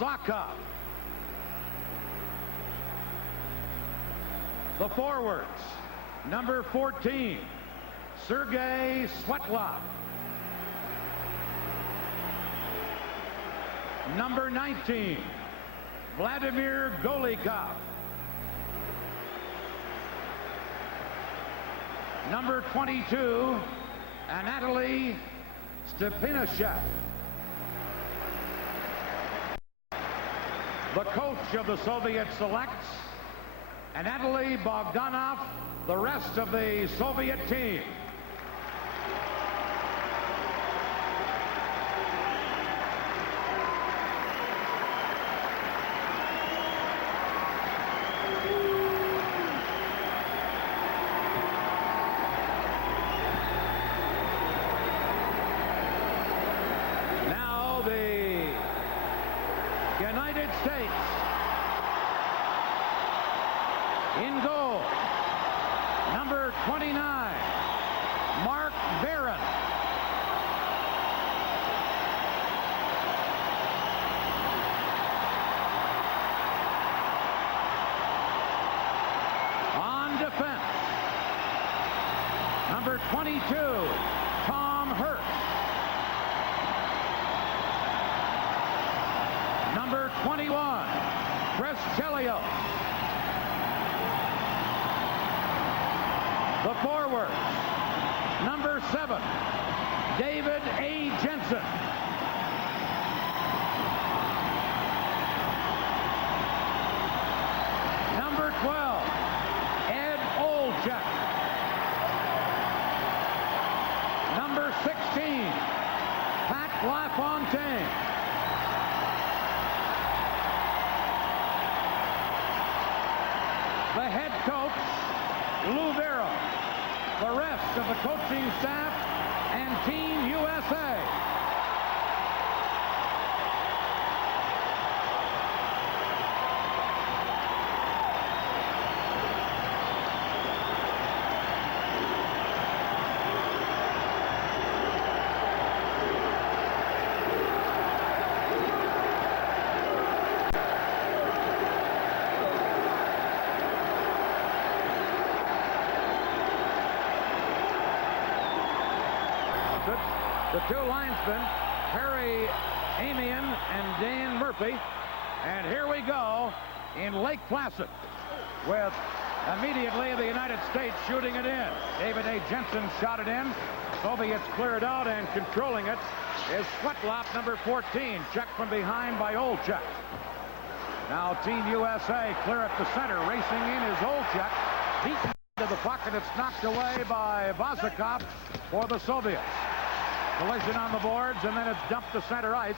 Zakov. The forwards, number 14, Sergei Svetlov. Number 19, Vladimir Golikov. Number 22, Anatoly Stepanyshev. The coach of the Soviet selects Anatoly Bogdanov, the rest of the Soviet team. Now the United States. In goal, number 29, Mark Barron. On defense, number 22, Tom Hurt. Number 21, Chris Chelios. The forward, number 7, David A. Jensen. Number 12, Ed Olczyk. Number 16, Pat LaFontaine. The head coach, Lou Vera. The rest of the coaching staff and Team USA. The two linesmen, Harry Amian and Dan Murphy. And here we go in Lake Placid with immediately the United States shooting it in. David A. Jensen shot it in. Soviets clear it out, and controlling it is Svetlov, number 14, checked from behind by Olczyk. Now Team USA clear at the center. Racing in is Olczyk. Beaten to the puck, and it's knocked away by Vazikov for the Soviets. Collision on the boards, and then it's dumped to center ice.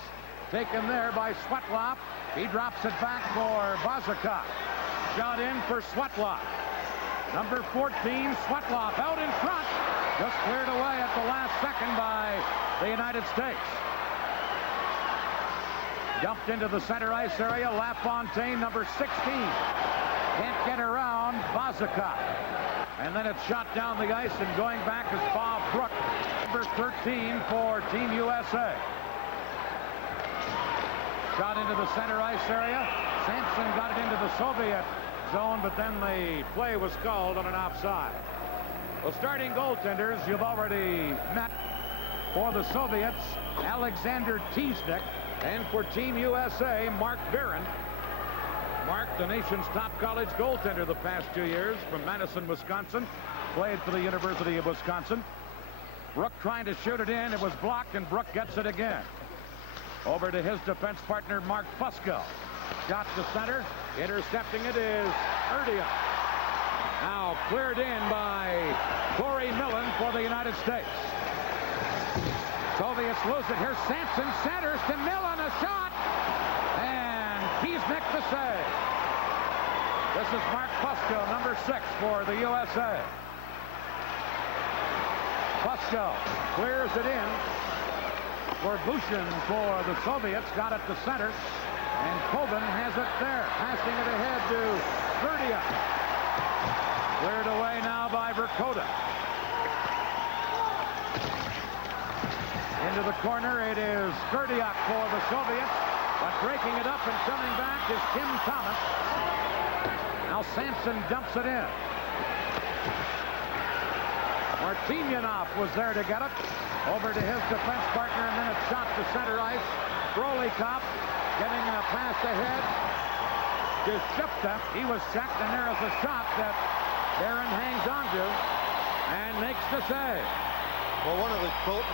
Taken there by Svetlov. He drops it back for Vazikov. Shot in for Svetlov. Number 14, Svetlov out in front. Just cleared away at the last second by the United States. Dumped into the center ice area. LaFontaine, number 16. Can't get around Vazikov. And then it's shot down the ice, and going back is Bob Brook, number 13 for Team USA. Shot into the center ice area. Sampson got it into the Soviet zone, but then the play was called on an offside. Well, starting goaltenders you've already met. For the Soviets, Alexander Tiesnik, and for Team USA, Mark Barron. Mark, the nation's top college goaltender the past 2 years from Madison, Wisconsin. Played for the University of Wisconsin. Brook trying to shoot it in. It was blocked, and Brook gets it again. Over to his defense partner, Mark Fusco. Shot to center. Intercepting it is Erdia. Now cleared in by Corey Millen for the United States. Soviets lose it. Here's Sampson, centers to Millen, a shot. And Tiesnik the save. This is Mark Fusco, number 6 for the USA. Fusco clears it in for Bushin for the Soviets. Got it to center. And Kogan has it there. Passing it ahead to Erdia. Cleared away now by Verkota. Into the corner, it is Skurdiak for the Soviets. But breaking it up and coming back is Kim Thomas. Now Sampson dumps it in. Martinyanov was there to get it. Over to his defense partner, and then it's shot to center ice. Brolikop getting a pass ahead to Shipka. He was checked, and there is a shot that Barron hangs onto and makes the save. Well, one of the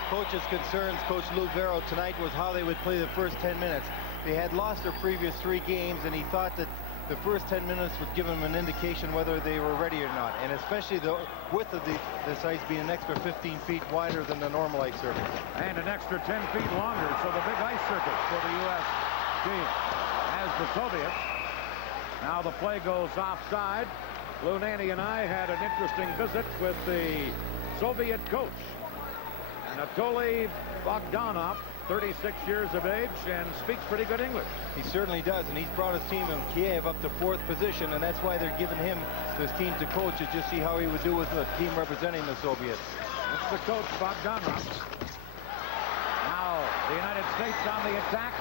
coach's concerns, Coach Lou Vero, tonight was how they would play the first 10 minutes. They had lost their previous 3 games, and he thought that the first 10 minutes would give them an indication whether they were ready or not, and especially the width of this ice being an extra 15 feet wider than the normal ice surface. And an extra 10 feet longer, so the big ice surface for the U.S. team as the Soviets. Now the play goes offside. Lou Nanne and I had an interesting visit with the Soviet coach, Anatoly Bogdanov, 36 years of age, and speaks pretty good English. He certainly does, and he's brought his team in Kiev up to 4th position, and that's why they're giving him this team to coach, to just see how he would do with the team representing the Soviets. That's the coach, Bogdanov. Now the United States on the attack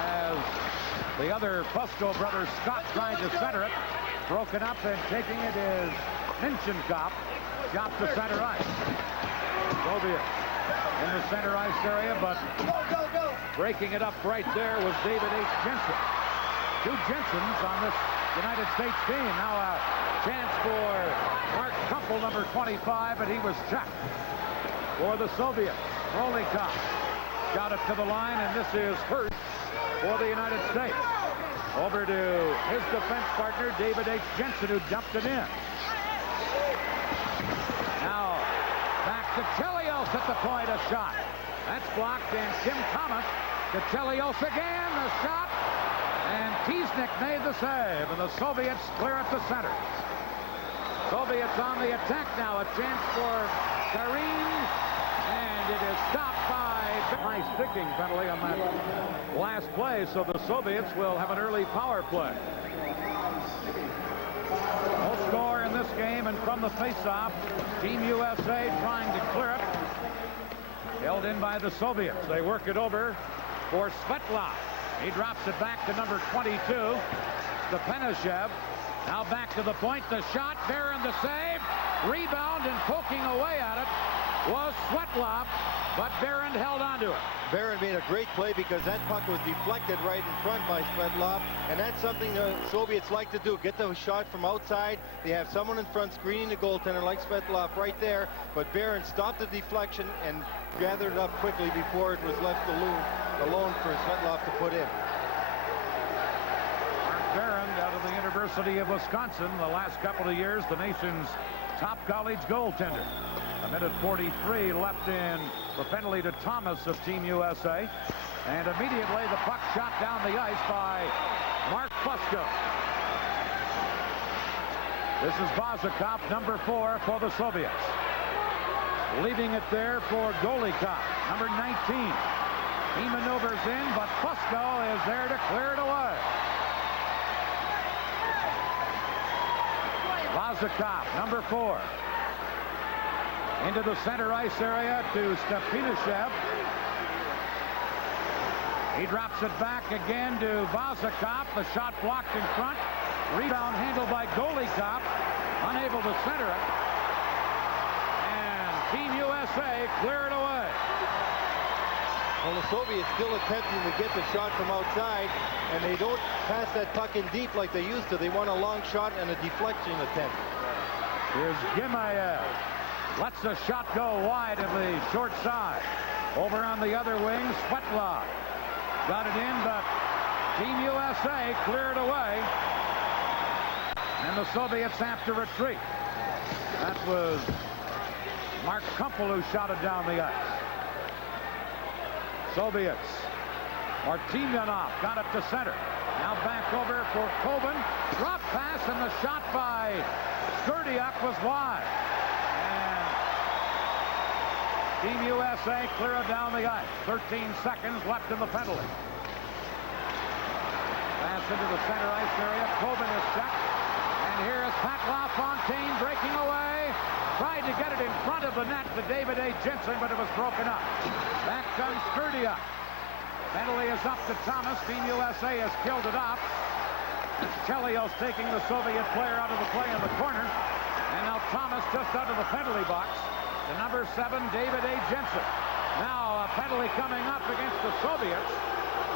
as the other Pusko brothers, Scott, trying to center it. Broken up, and taking it is Minchenkov. Shot to center ice. Soviets in the center ice area, but breaking it up right there was David H. Jensen. 2 Jensens on this United States team. Now a chance for Mark Kumpel, number 25, and he was checked for the Soviets. Brolikop got it to the line, and this is first for the United States. Over to his defense partner, David H. Jensen, who dumped it in. Now back to Chelios at the point, a shot. That's blocked, and Kim Thomas to Chelios again, the shot. And Tiesnik made the save, and the Soviets clear at the center. Soviets on the attack now, a chance for Karin, and it is stopped by high sticking penalty on that last play, so the Soviets will have an early power play. No score in this game, and from the faceoff, Team USA trying to clear it. Held in by the Soviets. They work it over for Svetlov. He drops it back to number 22, Stepanashev. Now back to the point, the shot, Barron the save, rebound, and poking away at it was Svetlov, but Barron held onto it. Barron made a great play because that puck was deflected right in front by Svetlov, and that's something the Soviets like to do, get the shot from outside. They have someone in front screening the goaltender like Svetlov right there, but Barron stopped the deflection and gathered it up quickly before it was left alone for Svetlov to put in. Mark Barron out of the University of Wisconsin, the last couple of years the nation's top college goaltender. A minute 43 left in for penalty to Thomas of Team USA. And immediately the puck shot down the ice by Mark Pusko. This is Vazikov, number 4 for the Soviets. Leaving it there for Golikov, number 19. He maneuvers in, but Pusko is there to clear it away. Vazikov, number 4. Into the center ice area to Stepanashev. He drops it back again to Vazikov. The shot blocked in front. Rebound handled by Golikov. Unable to center it. And Team USA clear it away. Well, the Soviets still attempting to get the shot from outside, and they don't pass that puck in deep like they used to. They want a long shot and a deflection attempt. Here's Gimayev. Lets the shot go wide of the short side. Over on the other wing, Svetlov. Got it in, but Team USA cleared away. And the Soviets have to retreat. That was Mark Kumpel who shot it down the ice. Soviets. Martinyanov got it to center. Now back over for Coben. Drop pass, and the shot by Skurdiak was wide. Team USA clear it down the ice. 13 seconds left in the penalty. Pass into the center ice area. Coben is checked. And here is Pat LaFontaine breaking away. Tried to get it in front of the net to David A. Jensen, but it was broken up. Back comes Skurdiak. Penalty is up to Thomas. Team USA has killed it off. Chelios taking the Soviet player out of the play in the corner. And now Thomas just out of the penalty box. The number 7, David A. Jensen. Now a penalty coming up against the Soviets.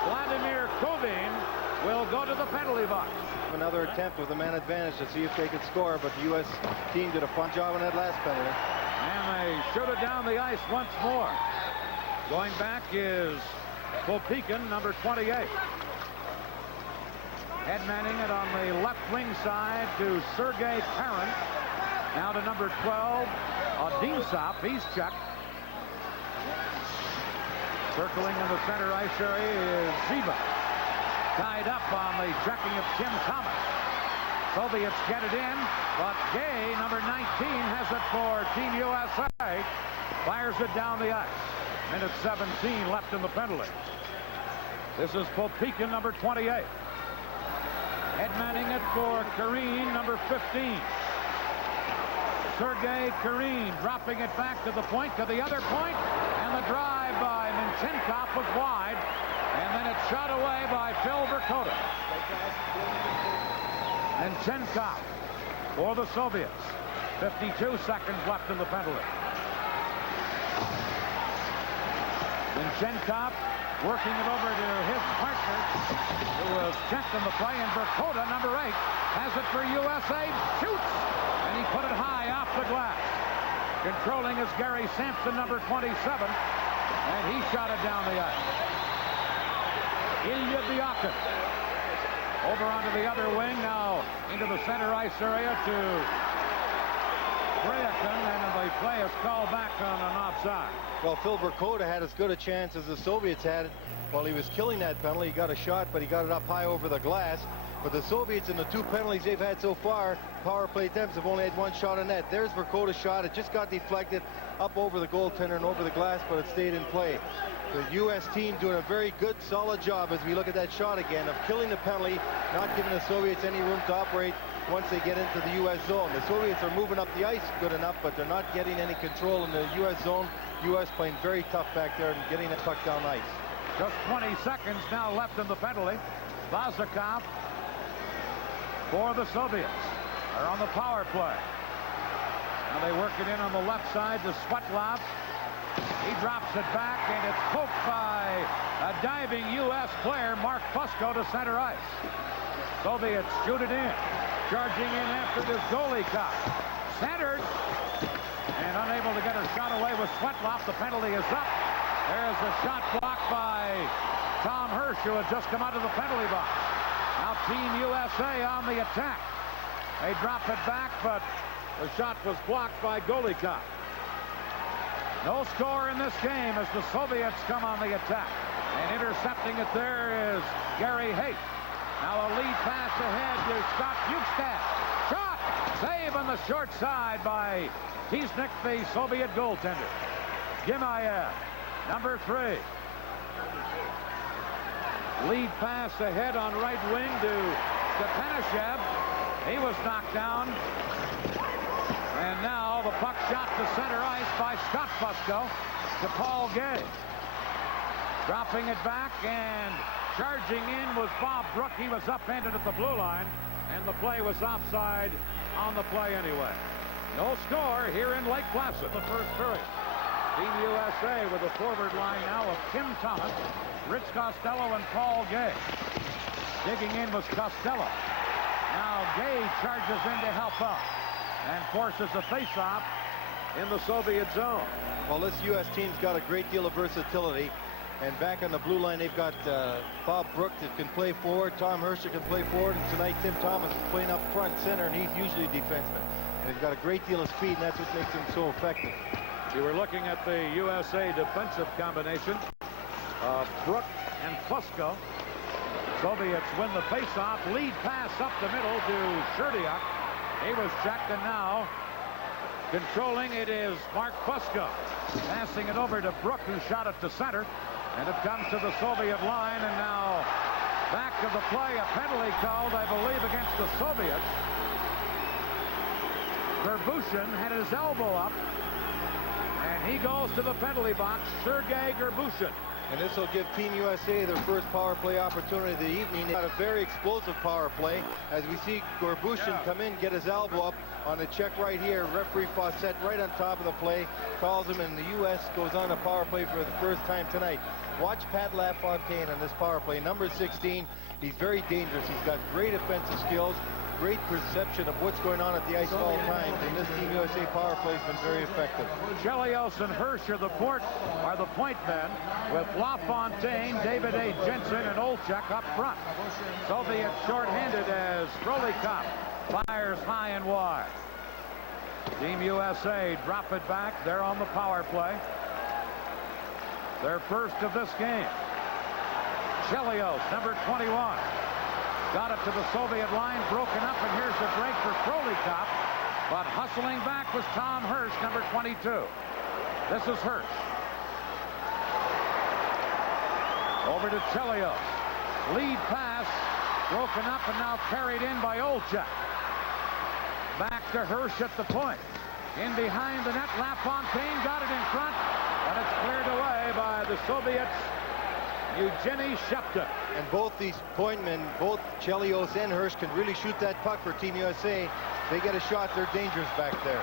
Vladimir Kovin will go to the penalty box. Another attempt with a man advantage to see if they could score, but the U.S. team did a fine job on that last penalty. And they shoot it down the ice once more. Going back is Popikin, number 28. Headmanning it on the left wing side to Sergei Karin. Now to number 12, Odinsov. He's checked. Circling in the center ice area is Ziba. Tied up on the checking of Tim Thomas. Soviets get it in, but Gay, number 19, has it for Team USA. Fires it down the ice. Minute 17 left in the penalty. This is Popikin, number 28. Headmanning it for Karin, number 15. Sergei Karin dropping it back to the point, to the other point, and the drive by Minchenkov was wide, and then it's shot away by Phil Verkota. Minchenkov for the Soviets. 52 seconds left in the penalty. Minchenkov working it over to his partner, who was checked in the play, and Verkota, number 8, has it for USA, shoots, and he put it high off the glass. Controlling is Gary Sampson, number 27, and he shot it down the ice. Ilya Biakin over onto the other wing, now into the center ice area to Brayakin, and the play is called back on an offside. Well, Phil Verkota had as good a chance as the Soviets had while he was killing that penalty. He got a shot, but he got it up high over the glass. But the Soviets, in the 2 penalties they've had so far, power play attempts, have only had 1 shot on net. There's Verkota's shot. It just got deflected up over the goaltender and over the glass, but it stayed in play. The U.S. team doing a very good, solid job as we look at that shot again of killing the penalty, not giving the Soviets any room to operate once they get into the U.S. zone. The Soviets are moving up the ice good enough, but they're not getting any control in the U.S. zone. U.S. playing very tough back there and getting the puck down ice. Just 20 seconds now left in the penalty. Vazakov for the Soviets are on the power play. Now they work it in on the left side to Svetlov. He drops it back, and it's poked by a diving U.S. player, Mark Fusco, to center ice. Soviets shoot it in. Charging in after this goalie cut. Centered. And unable to get a shot away with Svetlov. The penalty is up. There's a shot blocked by Tom Hirsch, who had just come out of the penalty box. Now Team USA on the attack. They drop it back, but the shot was blocked by goalie cut. No score in this game as the Soviets come on the attack. And intercepting it there is Gary Haight. Now a lead pass ahead to Scott Bukestad. Shot! Save on the short side by Tiesnik, the Soviet goaltender. Gimayev, number 3. Lead pass ahead on right wing to Stepanashev. He was knocked down. And now the puck shot to center ice by Scott Fusco to Paul Gay. Dropping it back, and charging in was Bob Brook. He was upended at the blue line, and the play was offside on the play anyway. No score here in Lake Placid, the first period. Team USA with a forward line now of Tim Thomas, Rich Costello, and Paul Gay. Digging in was Costello. Now Gay charges in to help out and forces a face-off in the Soviet zone. Well, this U.S. team's got a great deal of versatility. And back on the blue line, they've got Bob Brook that can play forward. Tom Hirsch can play forward. And tonight, Tim Thomas is playing up front center, and he's usually a defenseman. And he's got a great deal of speed, and that's what makes him so effective. You were looking at the USA defensive combination of Brook and Fusco. Soviets win the faceoff. Lead pass up the middle to Sherdiak. He was checked, and now controlling it is Mark Fusco. Passing it over to Brook, who shot it to center. And it comes to the Soviet line, and now back to the play. A penalty called, I believe, against the Soviets. Gerbushin had his elbow up, and he goes to the penalty box. Sergei Gerbushin. And this will give Team USA their first power play opportunity of the evening. They got a very explosive power play as we see Gorbushin come in, get his elbow up on the check right here. Referee Fawcett right on top of the play, calls him, and the U.S. goes on a power play for the first time tonight. Watch Pat LaFontaine on this power play. Number 16, he's very dangerous. He's got great offensive skills, great perception of what's going on at the ice at all times, and this Team USA power play has been very effective. Chelios and Hirsch are the point men, with LaFontaine, David A. Jensen, and Olchek up front. Soviet short-handed as Frolikov fires high and wide. Team USA drop it back. They're on the power play. Their first of this game. Chelios, number 21. Got it to the Soviet line, broken up, and here's the break for Frolikov. But hustling back was Tom Hirsch, number 22. This is Hirsch. Over to Chelios. Lead pass, broken up and now carried in by Olchek. Back to Hirsch at the point. In behind the net, LaFontaine got it in front, but it's cleared away by the Soviets' Evgeny Shepton. And both these point men, both Chelios and Hirsch, can really shoot that puck for Team USA. They get a shot, they're dangerous back there.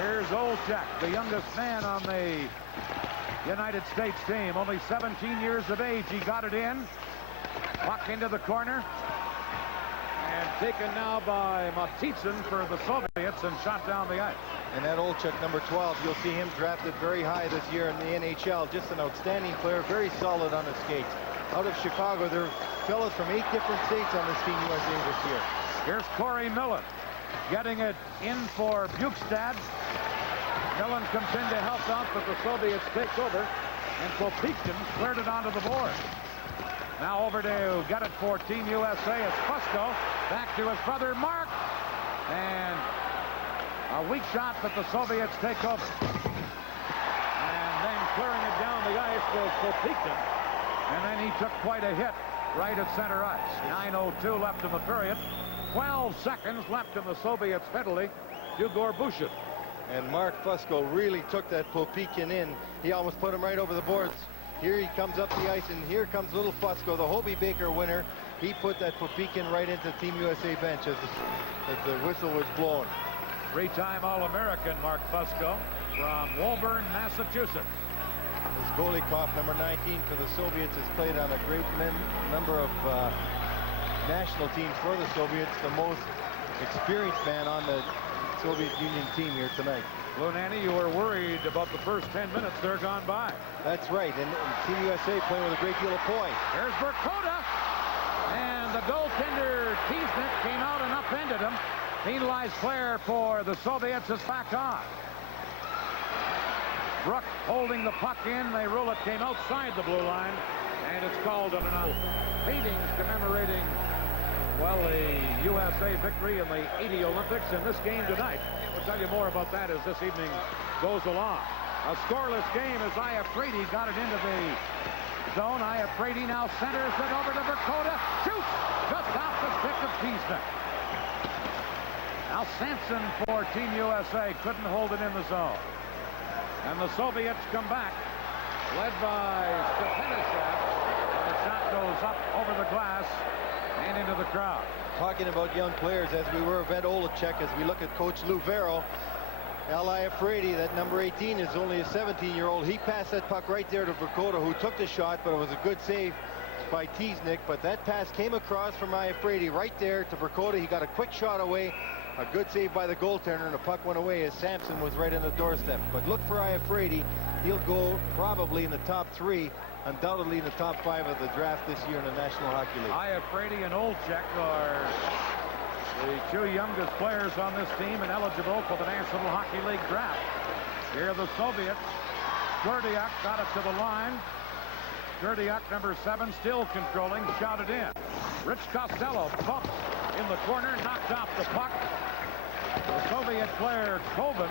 Here's Olchek, the youngest man on the United States team, only 17 years of age. He got it in. Puck into the corner. And taken now by Matitsin for the Soviets and shot down the ice. And that Olchek, number 12, you'll see him drafted very high this year in the NHL. Just an outstanding player, very solid on his skates. Out of Chicago, there are fellas from 8 different states on this Team USA this year. Here's Corey Millen getting it in for Bukestad. Millen comes in to help out, but the Soviets take over, and Popiktin cleared it onto the board. Now over to get it for Team USA is Fusco. Back to his brother Mark. And a weak shot, but the Soviets take over. And then clearing it down the ice was Popiktin. And then he took quite a hit right at center ice. 9:02 left in the period. 12 seconds left in the Soviets' penalty to Gorbushin. And Mark Fusco really took that Popiktin in. He almost put him right over the boards. Here he comes up the ice, and here comes little Fusco, the Hobey Baker winner. He put that Popiktin right into Team USA bench as the whistle was blown. 3-time All-American Mark Fusco from Woburn, Massachusetts. This Golikov, number 19 for the Soviets, has played on a great number of national teams for the Soviets. The most experienced man on the Soviet Union team here tonight. Lou Nanny, you were worried about the first 10 minutes. They're gone by. That's right, and Team USA playing with a great deal of poise. Here's Verkota, and the goaltender Tiesnik came out and upended him. Penalized player for the Soviets is back on. Brook holding the puck in. They rule it came outside the blue line, and it's called on an out. Paintings commemorating, well, a USA victory in the '80 Olympics in this game tonight. We'll tell you more about that as this evening goes along. A scoreless game as Iafrate got it into the zone. Iafrate now centers it over to Verkota. Shoots just off the stick of Tiesnik. Now Sampson for Team USA couldn't hold it in the zone. And the Soviets come back, led by Stepanishev. The shot goes up over the glass and into the crowd. Talking about young players, as we were of Ed Olachek, as we look at Coach Lou Vero, Al Iafrate, that number 18, is only a 17-year-old. He passed that puck right there to Verkota, who took the shot, but it was a good save by Tiesnik. But that pass came across from Iafrate right there to Verkota. He got a quick shot away. A good save by the goaltender, and the puck went away as Sampson was right on the doorstep. But look for Iafrate. He'll go probably in the top 3, undoubtedly in the top 5 of the draft this year in the National Hockey League. Iafrate and Olchek are the 2 youngest players on this team and eligible for the National Hockey League draft. Here are the Soviets. Gordiak got it to the line. Gordiak, number 7, still controlling, shot it in. Rich Costello bumps in the corner, knocked off the puck. The Soviet player Kovan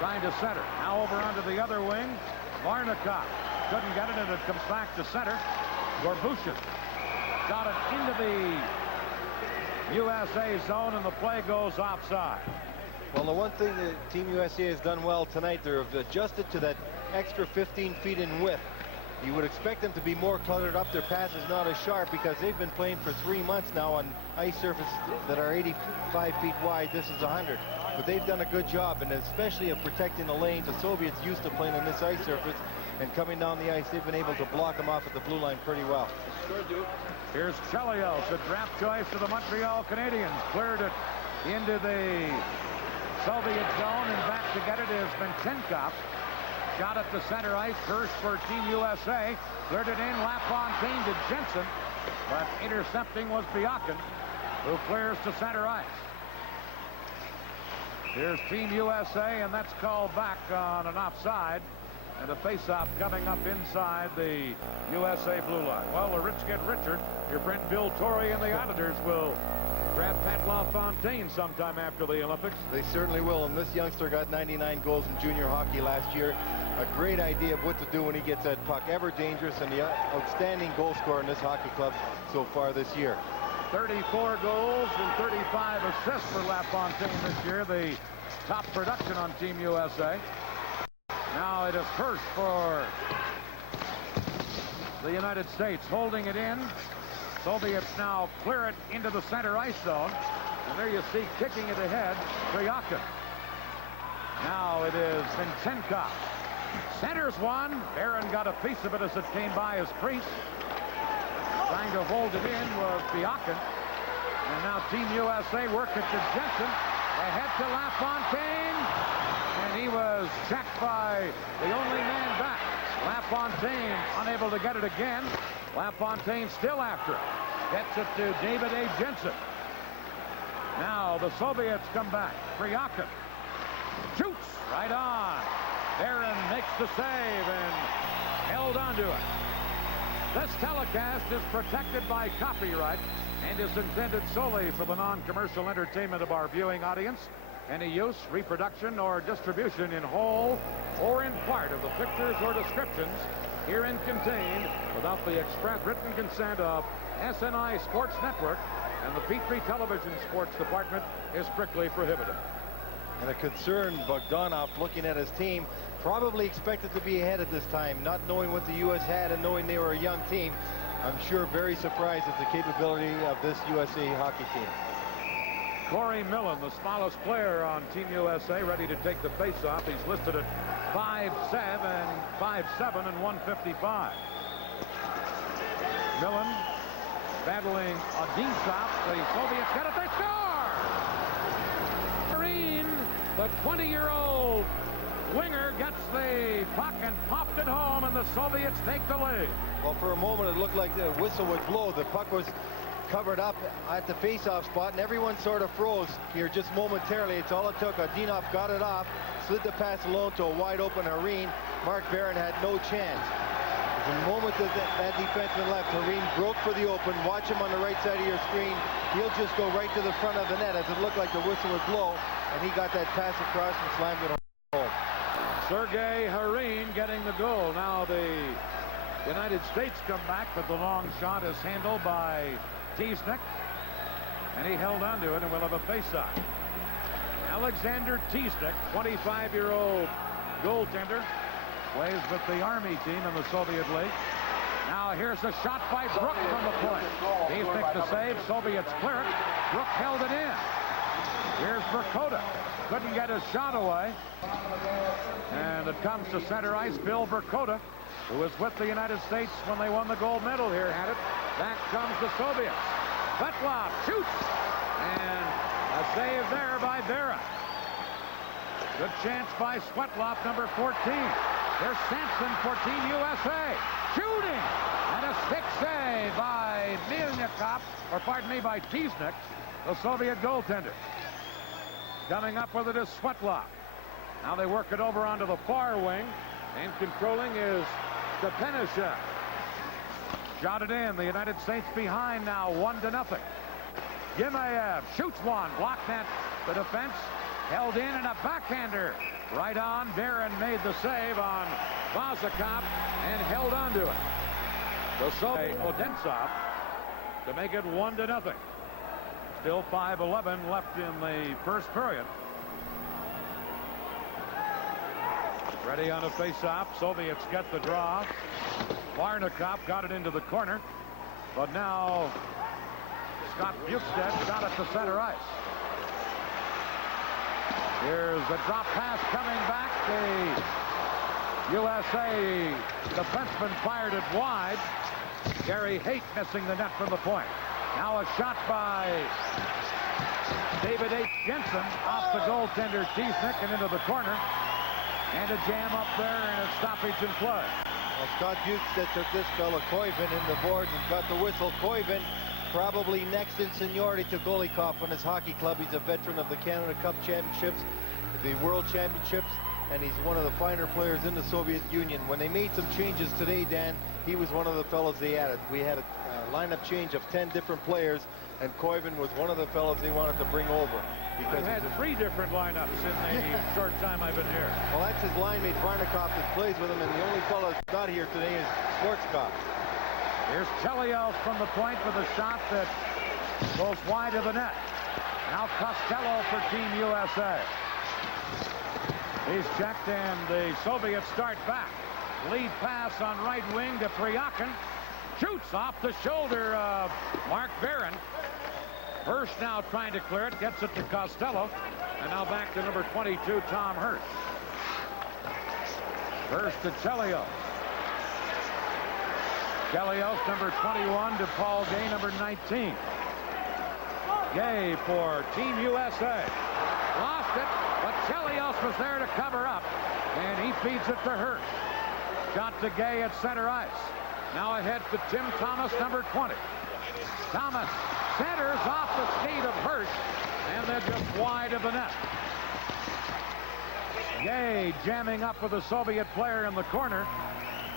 trying to center. Now over onto the other wing. Varnikov couldn't get it, and it comes back to center. Gorbushin got it into the USA zone, and the play goes offside. Well, the one thing that Team USA has done well tonight, they've adjusted to that extra 15 feet in width You would expect them to be more cluttered up, their passes not as sharp, because they've been playing for 3 months now on ice surfaces that are 85 feet wide. This is 100. But they've done a good job, and especially of protecting the lanes. The Soviets used to playing on this ice surface, and coming down the ice, they've been able to block them off at the blue line pretty well. Here's Chelios, a draft choice of the Montreal Canadiens. Cleared it into the Soviet zone, and back to get it is Vinchenkov. Shot at the center ice, first for Team USA. Cleared it in, LaFontaine to Jensen, but intercepting was Biakin, who clears to center ice. Here's Team USA, and that's called back on an offside. And a face-off coming up inside the USA blue line. Well, the rich get richer. Your friend Bill Torrey and the Islanders will grab Pat LaFontaine sometime after the Olympics. They certainly will, and this youngster got 99 goals in junior hockey last year. A great idea of what to do when he gets that puck. Ever dangerous, and the outstanding goal scorer in this hockey club so far this year. 34 goals and 35 assists for LaFontaine this year. The top production on Team USA. Now it is first for the United States, holding it in. Soviets now clear it into the center ice zone. And there you see, kicking it ahead, Biakin. Now it is Vinchenkov. Centers one. Barron got a piece of it as it came by his crease. Trying to hold it in was Biakin. And now Team USA work it to Jensen. Ahead to LaFontaine. And he was checked by the only man back. LaFontaine unable to get it again. LaFontaine still after it. Gets it to David A. Jensen. Now the Soviets come back. Biakin shoots right on. Barron makes the save and held onto it. This telecast is protected by copyright and is intended solely for the non-commercial entertainment of our viewing audience. Any use, reproduction, or distribution in whole or in part of the pictures or descriptions herein contained without the express written consent of SNI Sports Network and the Petrie Television Sports Department is strictly prohibited. And a concerned Bogdanov, looking at his team, probably expected to be ahead at this time, not knowing what the U.S. had and knowing they were a young team. I'm sure very surprised at the capability of this USA hockey team. Corey Millen, the smallest player on Team USA, ready to take the face-off. He's listed at 5'7", and 155. Millen battling Odintsov. The Soviets get it. They score! Marine, the 20-year-old winger, gets the puck and popped it home, and the Soviets take the lead. Well, for a moment, it looked like the whistle would blow. The puck was covered up at the face-off spot, and everyone sort of froze here just momentarily. It's all it took. Odinov got it off, slid the pass alone to a wide-open Hareen. Mark Barron had no chance. The moment that defenseman left, Hareen broke for the open. Watch him on the right side of your screen. He'll just go right to the front of the net as it looked like the whistle would blow, and he got that pass across and slammed it home. Sergei Hareen getting the goal. Now the United States come back, but the long shot is handled by Tiesnik, and he held onto it, and we'll have a face-off. Alexander Tiesnik, 25-year-old goaltender, plays with the Army team in the Soviet League. Now here's a shot by Brook from the point. Tiesnik the save. Soviets clear it. Brook held it in. Here's Verkota. Couldn't get his shot away. And it comes to center ice. Bill Verkota, who was with the United States when they won the gold medal here, had it. Back comes the Soviets. Svetlov shoots. And a save there by Barron. Good chance by Svetlov, number 14. There's Sampson for Team USA. Shooting. And a stick save by Milnikov, or pardon me, by Tiesnik, the Soviet goaltender. Coming up with it is Svetlov. Now they work it over onto the far wing, and controlling is Stepanishev. Shot it in. The United States behind now, 1-0. Gimaev shoots one. Blocked net. The defense held in, and a backhander. Right on. Barron made the save on Vazakov and held onto it. The Soviet Odintsov to make it 1-0. Still 5:11 left in the first period. Ready on a face-off. Soviets get the draw. Varnikov got it into the corner, but now Scott Bukestad got it to center ice. Here's the drop pass coming back. The USA defenseman fired it wide. Gary Haight missing the net from the point. Now a shot by David H. Jensen off the goaltender Tiesnik and into the corner. And a jam up there and a stoppage in play. Well, Scott Bukestad took this fella Koiven in the boards and got the whistle. Koiven probably next in seniority to Golikov on his hockey club. He's a veteran of the Canada Cup Championships, the World Championships, and he's one of the finer players in the Soviet Union. When they made some changes today, Dan, he was one of the fellows they added. We had a lineup change of 10 different players, and Koiven was one of the fellows they wanted to bring over. Because I've had 3 different lineups in the short time I've been here. Well, that's his line mate, Varnikov, that plays with him, and the only fellow that's not here today is Schwarzkopf. Here's Chelios from the point with a shot that goes wide of the net. Now Costello for Team USA. He's checked, and the Soviets start back. Lead pass on right wing to Pryakin. Shoots off the shoulder of Mark Barron. Hirsch now trying to clear it, gets it to Costello, and now back to number 22, Tom Hirsch. Hirsch to Chelios. Chelios, number 21, to Paul Gay, number 19. Gay for Team USA. Lost it, but Chelios was there to cover up, and he feeds it to Hirsch. Shot to Gay at center ice. Now ahead to Tim Thomas, number 20. Thomas centers off the skate of Hirsch, and then just wide of the net. Gay jamming up with a Soviet player in the corner,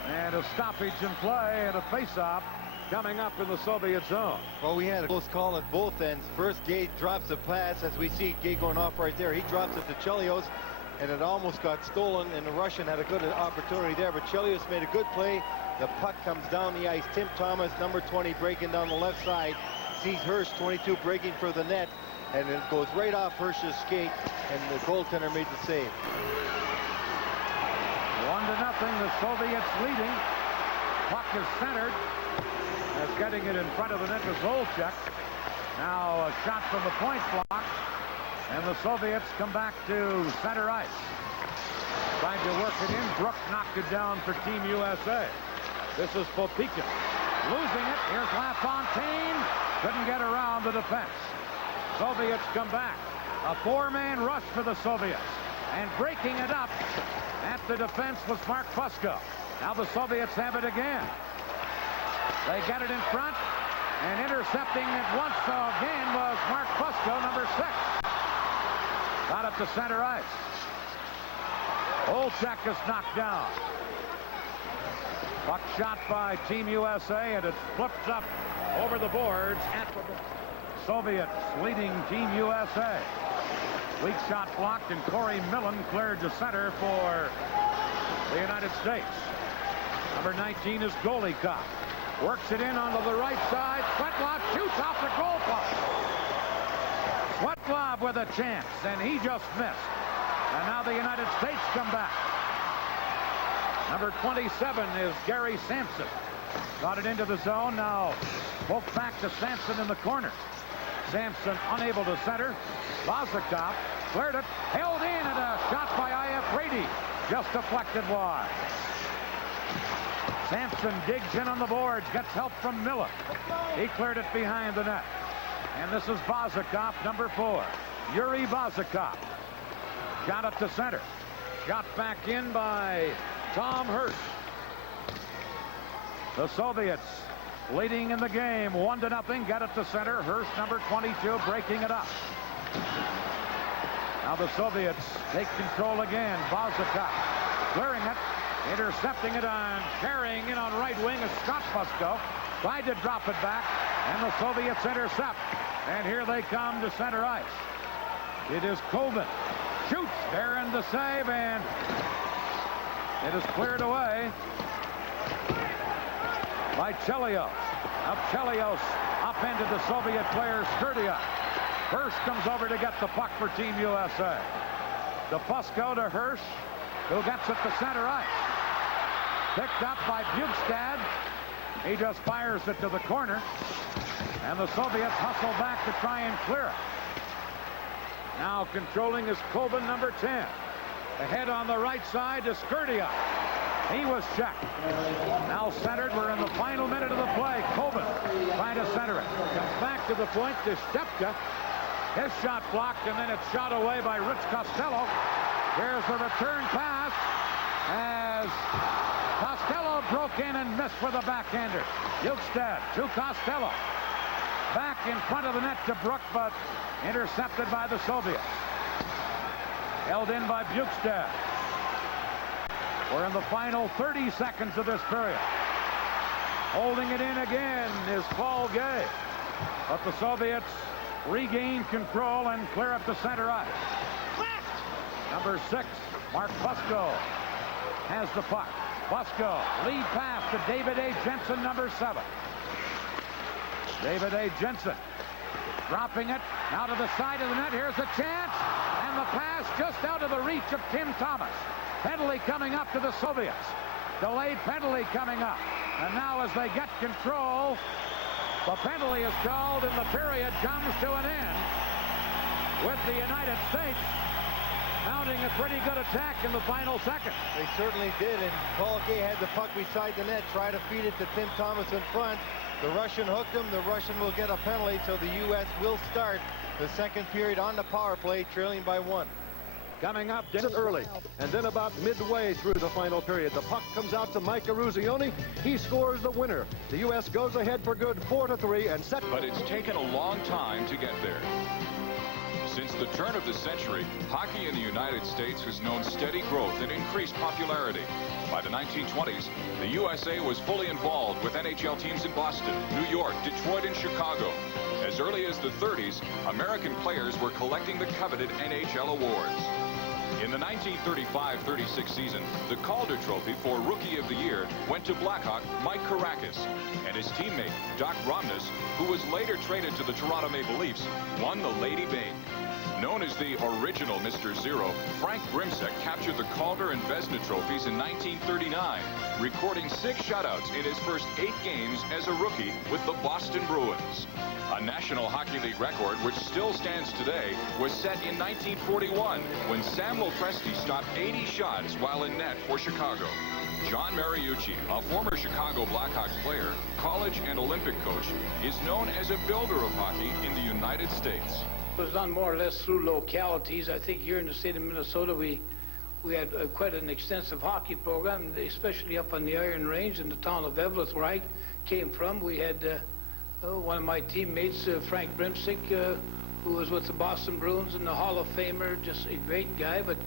and a stoppage in play and a face-off coming up in the Soviet zone. Well, we had a close call at both ends. First, Gay drops a pass, as we see Gay going off right there. He drops it to Chelios, and it almost got stolen, and the Russian had a good opportunity there, but Chelios made a good play. The puck comes down the ice. Tim Thomas, number 20, breaking down the left side, sees Hirsch, 22, breaking for the net, and it goes right off Hirsch's skate, and the goaltender made the save. 1-0, the Soviets leading. Puck is centered. As getting it in front of the net was Olchek. Now a shot from the point block, and the Soviets come back to center ice. Trying to work it in. Brook knocked it down for Team USA. This is Popikin. Losing it. Here's LaFontaine. Couldn't get around the defense. Soviets come back. A 4-man rush for the Soviets. And breaking it up at the defense was Mark Fusco. Now the Soviets have it again. They get it in front, and intercepting it once again was Mark Fusco, number 6. Got it to center ice. Olchek is knocked down. Puck shot by Team USA, and it flips up over the boards at the Soviets leading Team USA. Weak shot blocked, and Corey Millen cleared to center for the United States. Number 19 is Golikov. Works it in onto the right side. Svetlov shoots off the goal post. Svetlov with a chance, and he just missed. And now the United States come back. Number 27 is Gary Sampson. Got it into the zone. Now poked back to Sampson in the corner. Sampson unable to center. Vazikov cleared it, held in, and a shot by I.F. Brady. Just deflected wide. Sampson digs in on the boards, gets help from Miller. He cleared it behind the net. And this is Vazikov, number 4. Yuri Vazikov. Got it to center. Shot back in by Tom Hirsch. The Soviets leading in the game 1-0. Get it to center. Hirsch, number 22, breaking it up. Now the Soviets take control again. Vazikov clearing it. Intercepting it on, carrying in on right wing is Scott Fusco. Tried to drop it back, and the Soviets intercept. And here they come to center ice. It is Colvin. Shoots there in the save, and it is cleared away by Chelios. Up Chelios up into the Soviet player Sturdia. Hirsch comes over to get the puck for Team USA. The Fusco to Hirsch, who gets it to center ice. Picked up by Bjugstad. He just fires it to the corner. And the Soviets hustle back to try and clear it. Now controlling is Kobin, number 10. Ahead on the right side to Skurdia. He was checked. Now centered. We're in the final minute of the play. Kobin trying to center it. Comes back to the point to Stepka. His shot blocked, and then it's shot away by Rich Costello. Here's the return pass as Costello broke in and missed with a backhander. Bjugstad to Costello. Back in front of the net to Brook, but intercepted by the Soviets. Held in by Bjugstad. We're in the final 30 seconds of this period. Holding it in again is Paul Gay. But the Soviets regain control and clear up the center ice. Number 6, Mark Busko has the puck. Busko, lead pass to David A. Jensen, number 7. David A. Jensen dropping it now to the side of the net. Here's a chance, and the pass just out of the reach of Tim Thomas. Penalty coming up to the Soviets. Delayed penalty coming up. And now as they get control, the penalty is called and the period comes to an end with the United States mounting a pretty good attack in the final second. They certainly did, and Paul Gay had the puck beside the net, tried to feed it to Tim Thomas in front. The Russian hooked him. The Russian will get a penalty, so the U.S. will start the second period on the power play, trailing by 1. Coming up Early, and then about midway through the final period, the puck comes out to Mike Eruzione. He scores the winner. The U.S. goes ahead for good 4-3 and set. But it's taken a long time to get there. Since the turn of the century, hockey in the United States has known steady growth and increased popularity. By the 1920s, the USA was fully involved with NHL teams in Boston, New York, Detroit, and Chicago. As early as the 30s, American players were collecting the coveted NHL awards. In the 1935-36 season, the Calder Trophy for Rookie of the Year went to Blackhawk Mike Kourakis, and his teammate, Doc Romness, who was later traded to the Toronto Maple Leafs, won the Lady Byng. Known as the original Mr. Zero, Frank Grimsek captured the Calder and Vezina trophies in 1939, recording 6 shutouts in his first 8 games as a rookie with the Boston Bruins. A National Hockey League record, which still stands today, was set in 1941 when Sam Lopresti stopped 80 shots while in net for Chicago. John Mariucci, a former Chicago Blackhawks player, college and Olympic coach, is known as a builder of hockey in the United States. It was done more or less through localities. I think here in the state of Minnesota, we had quite an extensive hockey program, especially up on the Iron Range in the town of Eveleth, where I came from. We had one of my teammates, Frank Brimsick, who was with the Boston Bruins and the Hall of Famer, just a great guy. But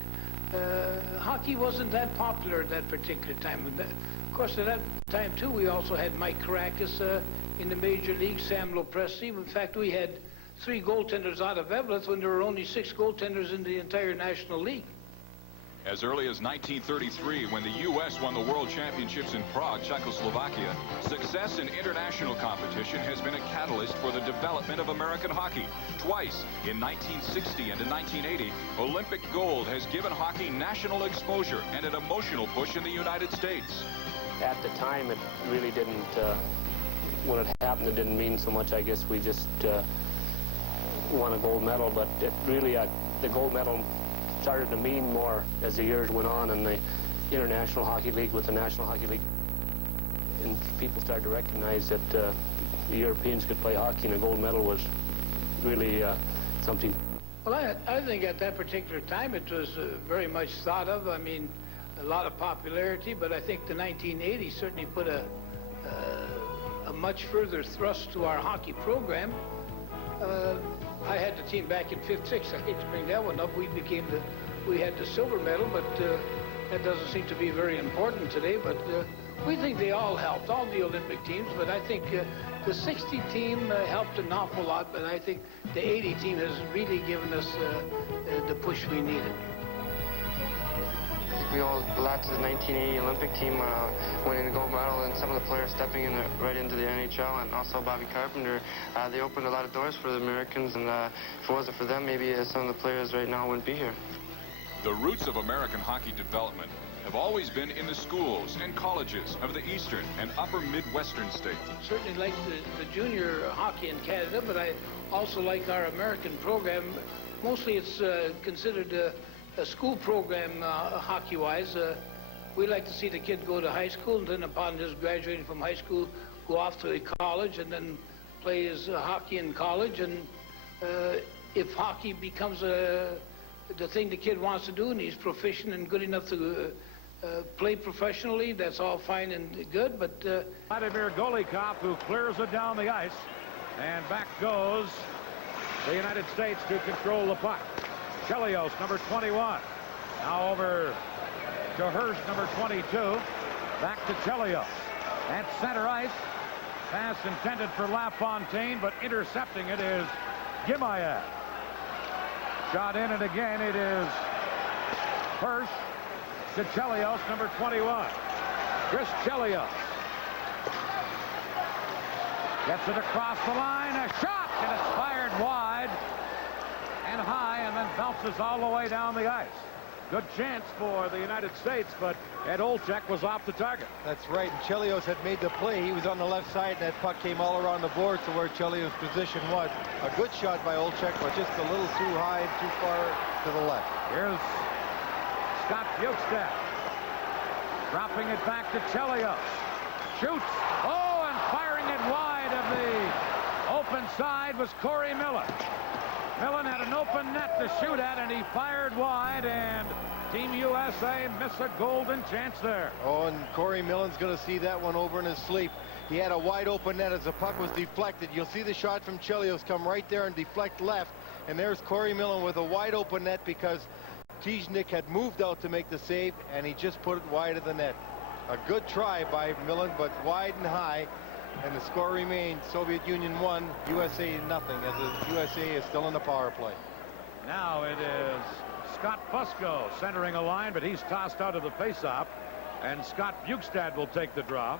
hockey wasn't that popular at that particular time. Of course, at that time, too, we also had Mike Kourakis in the Major League, Sam Lopresti. In fact, we had 3 goaltenders out of Eveleth when there were only 6 goaltenders in the entire National League. As early as 1933, when the U.S. won the World Championships in Prague, Czechoslovakia, success in international competition has been a catalyst for the development of American hockey. Twice, in 1960 and in 1980, Olympic gold has given hockey national exposure and an emotional push in the United States. At the time, it really didn't, when it happened, it didn't mean so much. I guess we just won a gold medal, but it really, the gold medal started to mean more as the years went on, and the International Hockey League with the National Hockey League, and people started to recognize that the Europeans could play hockey, and a gold medal was really something. Well, I think at that particular time it was very much thought of. I mean, a lot of popularity, but I think the 1980s certainly put a much further thrust to our hockey program. I had the team back in 56. I hate to bring that one up. We had the silver medal, but that doesn't seem to be very important today. But we think they all helped, all the Olympic teams. But I think the 60 team helped an awful lot. But I think the 80 team has really given us the push we needed. We owe a lot to the 1980 Olympic team winning the gold medal, and some of the players stepping in right into the NHL, and also Bobby Carpenter. They opened a lot of doors for the Americans, and if it wasn't for them, maybe some of the players right now wouldn't be here. The roots of American hockey development have always been in the schools and colleges of the eastern and upper Midwestern states. Certainly like the junior hockey in Canada, but I also like our American program. Mostly it's considered a school program hockey-wise. We like to see the kid go to high school, and then upon his graduating from high school, go off to a college and then play his hockey in college. And if hockey becomes the thing the kid wants to do, and he's proficient and good enough to play professionally, that's all fine and good. But Vladimir Golikov, who clears it down the ice, and back goes the United States to control the puck. Chelios, number 21. Now over to Hirsch, number 22. Back to Chelios. At center ice. Pass intended for LaFontaine, but intercepting it is Gimayev. Shot in, and again it is Hirsch to Chelios, number 21. Chris Chelios gets it across the line. A shot, and it's fired wide and high, and then bounces all the way down the ice. Good chance for the United States, but Ed Olczyk was off the target. That's right, and Chelios had made the play. He was on the left side, and that puck came all around the board to where Chelios' position was. A good shot by Olczyk, but just a little too high and too far to the left. Here's Scott Bukestad. Dropping it back to Chelios. Shoots. Oh, and firing it wide of the open side was Corey Millen. Millen had an open net to shoot at, and he fired wide, and Team USA missed a golden chance there. Oh, and Corey Millen's going to see that one over in his sleep. He had a wide open net as the puck was deflected. You'll see the shot from Chelios come right there and deflect left, and there's Corey Millen with a wide open net because Tijnik had moved out to make the save, and he just put it wide of the net. A good try by Millen, but wide and high. And the score remains Soviet Union 1, USA nothing, as the USA is still in the power play. Now it is Scott Fusco centering a line, but he's tossed out of the faceoff, and Scott Bukestad will take the draw.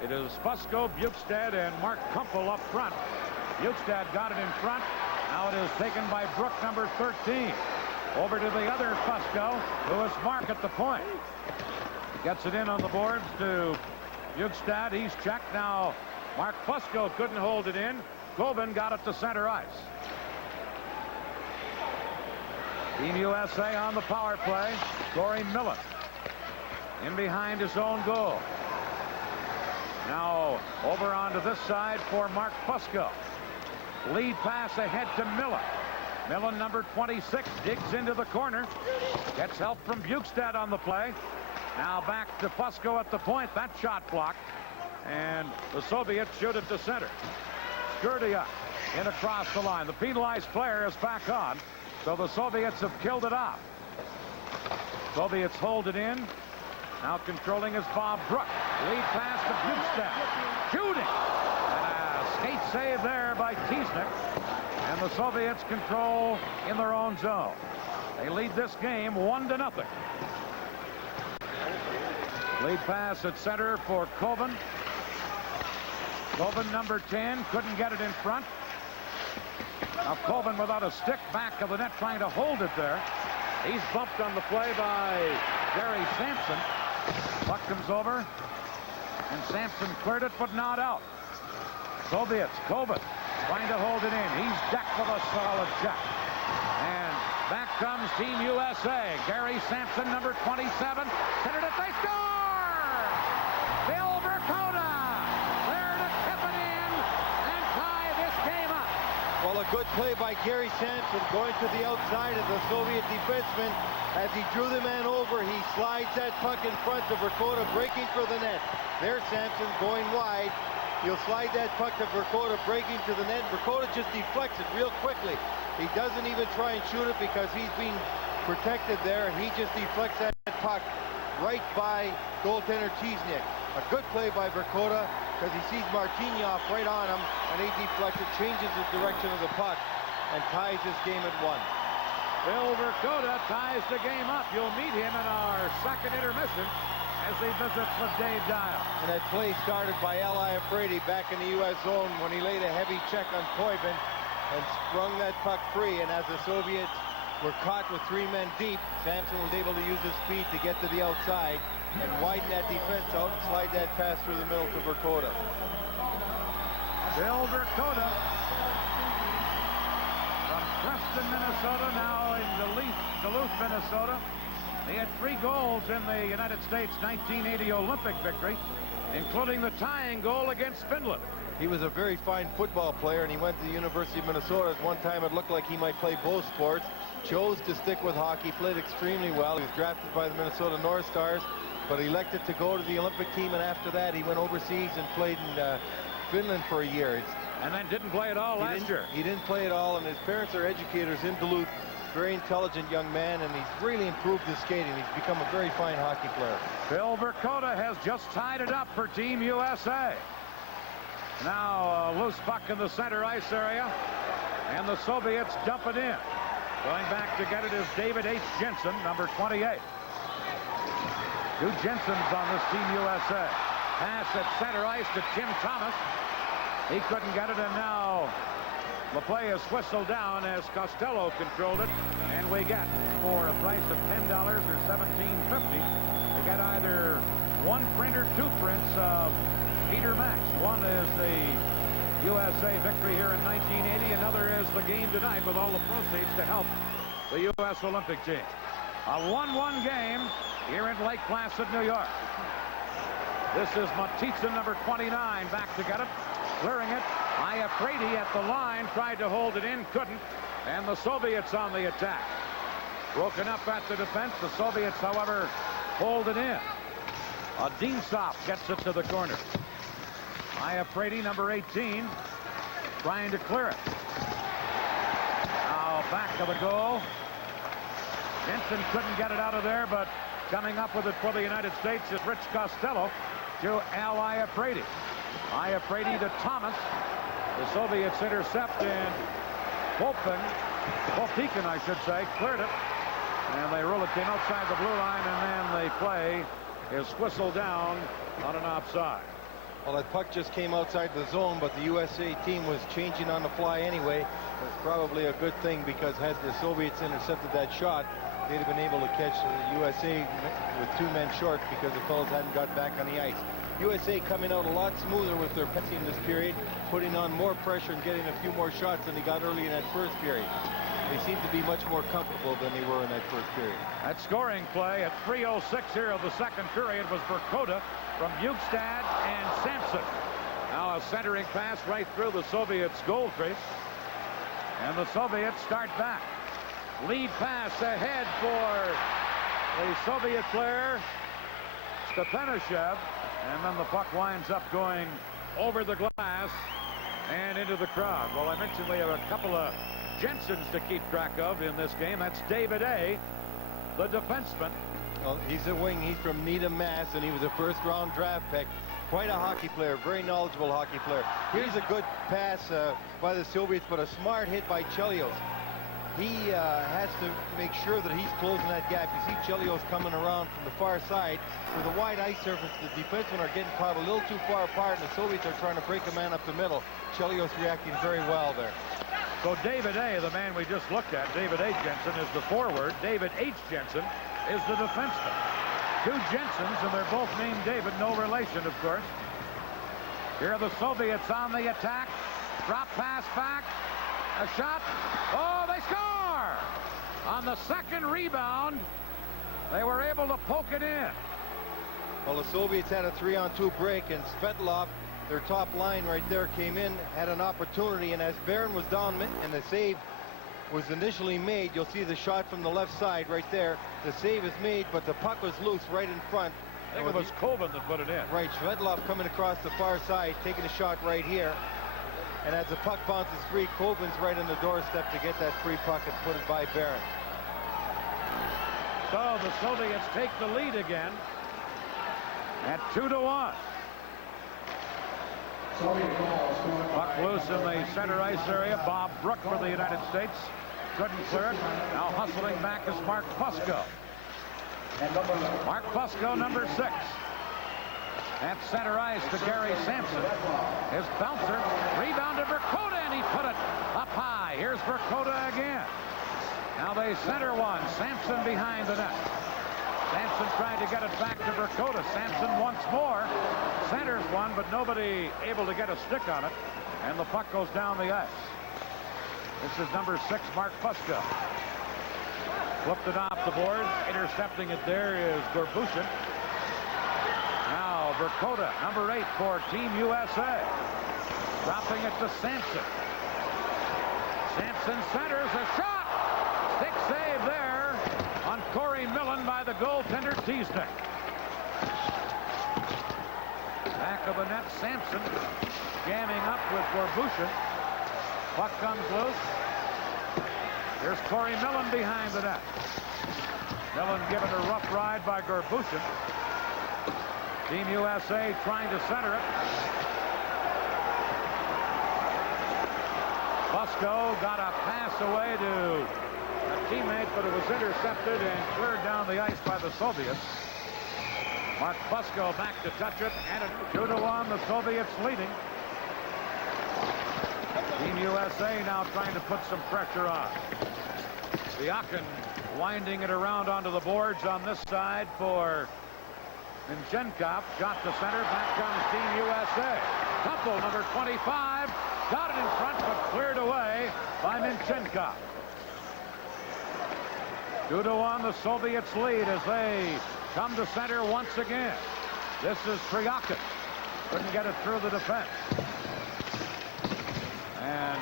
It is Fusco, Bukestad, and Mark Kumpel up front. Bukestad got it in front. Now it is taken by Brook, number 13. Over to the other Fusco, who is Mark at the point. Gets it in on the boards to Bukestad. He's checked. Now Mark Fusco couldn't hold it in. Coben got it to center ice. Team USA on the power play. Corey Millen in behind his own goal. Now over onto this side for Mark Fusco. Lead pass ahead to Millen. Millen, number 26, digs into the corner. Gets help from Bukestad on the play. Now back to Fusco at the point. That shot blocked. And the Soviets shoot it to center. Skurdia in across the line. The penalized player is back on. So the Soviets have killed it off. Soviets hold it in. Now controlling is Bob Brook. Lead pass to Bukestad. Shooting. And a skate save there by Tijnik. And the Soviets control in their own zone. They lead this game 1-0. Lead pass at center for Coben. Coben, number 10, couldn't get it in front. Now Coben without a stick back of the net trying to hold it there. He's bumped on the play by Gary Sampson. Puck comes over, and Sampson cleared it, but not out. Soviets, Coben trying to hold it in. He's decked with a solid check. And back comes Team USA. Gary Sampson, number 27, centered it. They score! Bill Verkota there to tip it in and tie this game up. Well, a good play by Gary Sampson going to the outside of the Soviet defenseman. As he drew the man over, he slides that puck in front of Verkota, breaking for the net. There's Sampson going wide. He'll slide that puck to Verkota, breaking to the net. Verkota just deflects it real quickly. He doesn't even try and shoot it because he's being protected there. He just deflects that puck right by goaltender Tijnik. A good play by Verkota because he sees Martinov right on him, and he deflects it, changes the direction of the puck, and ties this game at 1. Bill Verkota ties the game up. You'll meet him in our second intermission as he visits with Dave Dial. And that play started by Eli Afraidy back in the U.S. zone when he laid a heavy check on Koiven and sprung that puck free. And as the Soviets were caught with 3 men deep. Sampson was able to use his speed to get to the outside and widen that defense out and slide that pass through the middle to Vercoda. Bill Vercoda from Preston, Minnesota, now in Duluth, Minnesota. He had 3 goals in the United States 1980 Olympic victory, including the tying goal against Finland. He was a very fine football player, and he went to the University of Minnesota. At one time, it looked like he might play both sports. Chose to stick with hockey, played extremely well. He was drafted by the Minnesota North Stars, but elected to go to the Olympic team, and after that, he went overseas and played in Finland for a year. And then didn't play at all last year. He didn't play at all, and his parents are educators in Duluth. Very intelligent young man, and he's really improved his skating. He's become a very fine hockey player. Bill Vercoda has just tied it up for Team USA. Now a loose puck in the center ice area, and the Soviets dump it in. Going back to get it is David H. Jensen, number 28. 2 Jensens on this Team USA. Pass at center ice to Tim Thomas. He couldn't get it, and now the play is whistled down as Costello controlled it, and we get, for a price of $10 or $17.50, we get either 1 print or 2 prints of Peter Max. One is the USA victory here in 1980. Another is the game tonight with all the proceeds to help the U.S. Olympic team. A 1-1 game here in Lake Placid, New York. This is Matitsin, number 29, back to get it. Clearing it. Iafredi at the line, tried to hold it in, couldn't. And the Soviets on the attack. Broken up at the defense. The Soviets, however, hold it in. Dinsov gets it to the corner. Iafredi, number 18, trying to clear it. Now back to the goal. Jensen couldn't get it out of there, but coming up with it for the United States is Rich Costello to Al Iafredi. Iafredi to Thomas. The Soviets intercept, and Popeykin, I should say, cleared it. And they roll it, came outside the blue line, and then the play is whistled down on an offside. Well, that puck just came outside the zone, but the USA team was changing on the fly anyway. It was probably a good thing, because had the Soviets intercepted that shot, they'd have been able to catch the USA with 2 men short, because the fellas hadn't got back on the ice. USA coming out a lot smoother with their passing this period, putting on more pressure and getting a few more shots than they got early in that first period. They seem to be much more comfortable than they were in that first period. That scoring play at 3:06 here of the second period was Vercoda from Bukestad and Sampson. Now a centering pass right through the Soviets' goal crease. And the Soviets start back. Lead pass ahead for the Soviet player, Stepanashev. And then the puck winds up going over the glass and into the crowd. Well, I mentioned we have a couple of Jensens to keep track of in this game. That's David A., the defenseman. Well, he's a wing. He's from Needham, Mass., and he was a first-round draft pick. Quite a hockey player, very knowledgeable hockey player. Here's a good pass by the Soviets, but a smart hit by Chelios. He has to make sure that he's closing that gap. You see Chelios coming around from the far side. With a wide ice surface, the defensemen are getting caught a little too far apart, and the Soviets are trying to break a man up the middle. Chelios reacting very well there. So David A., the man we just looked at, David A. Jensen, is the forward. David H. Jensen is the defenseman. 2 Jensens, and they're both named David, no relation, of course. Here are the Soviets on the attack. Drop pass back. A shot. Oh, they score! On the second rebound, they were able to poke it in. Well, the Soviets had a 3-on-2 break, and Svetlov, their top line right there, came in, had an opportunity, and as Barron was down and the save was initially made, you'll see the shot from the left side right there. The save is made, but the puck was loose right in front. I think it was Colvin that put it in. Right, Svetlov coming across the far side, taking a shot right here. And as the puck bounces free, Colvin's right on the doorstep to get that free puck and put it by Barron. So the Soviets take the lead again at 2-1. Puck loose in the center ice area. Bob Brook for the United States. Couldn't clear it. Now hustling back is Mark Pusko. Mark Pusko, number 6. At center ice to Gary Sampson. His bouncer. Rebound to Vercoda, and he put it up high. Here's Vercoda again. Now they center one. Sampson behind the net. Sampson trying to get it back to Verkota. Sampson once more centers one, but nobody able to get a stick on it. And the puck goes down the ice. This is number 6, Mark Fusco. Flipped it off the boards. Intercepting it there is Gorbushin. Now Verkota, number 8 for Team USA. Dropping it to Sampson. Sampson centers a shot. Stick save there on Corey Millen by the goaltender Teesnick. Back of the net, Sampson jamming up with Gorbushin. Puck comes loose. Here's Corey Millen behind the net. Millen given a rough ride by Gorbushin. Team USA trying to center it. Fusco got a pass away to a teammate, but it was intercepted and cleared down the ice by the Soviets. Mark Fusco back to touch it, and it's 2-1, the Soviets leading. Team USA now trying to put some pressure on. Viakin winding it around onto the boards on this side for Minchenkov. Shot to center, back comes Team USA. Couple, number 25, got it in front, but cleared away by Minchenkov. 2-1, the Soviets lead as they come to center once again. This is Triakin. Couldn't get it through the defense. And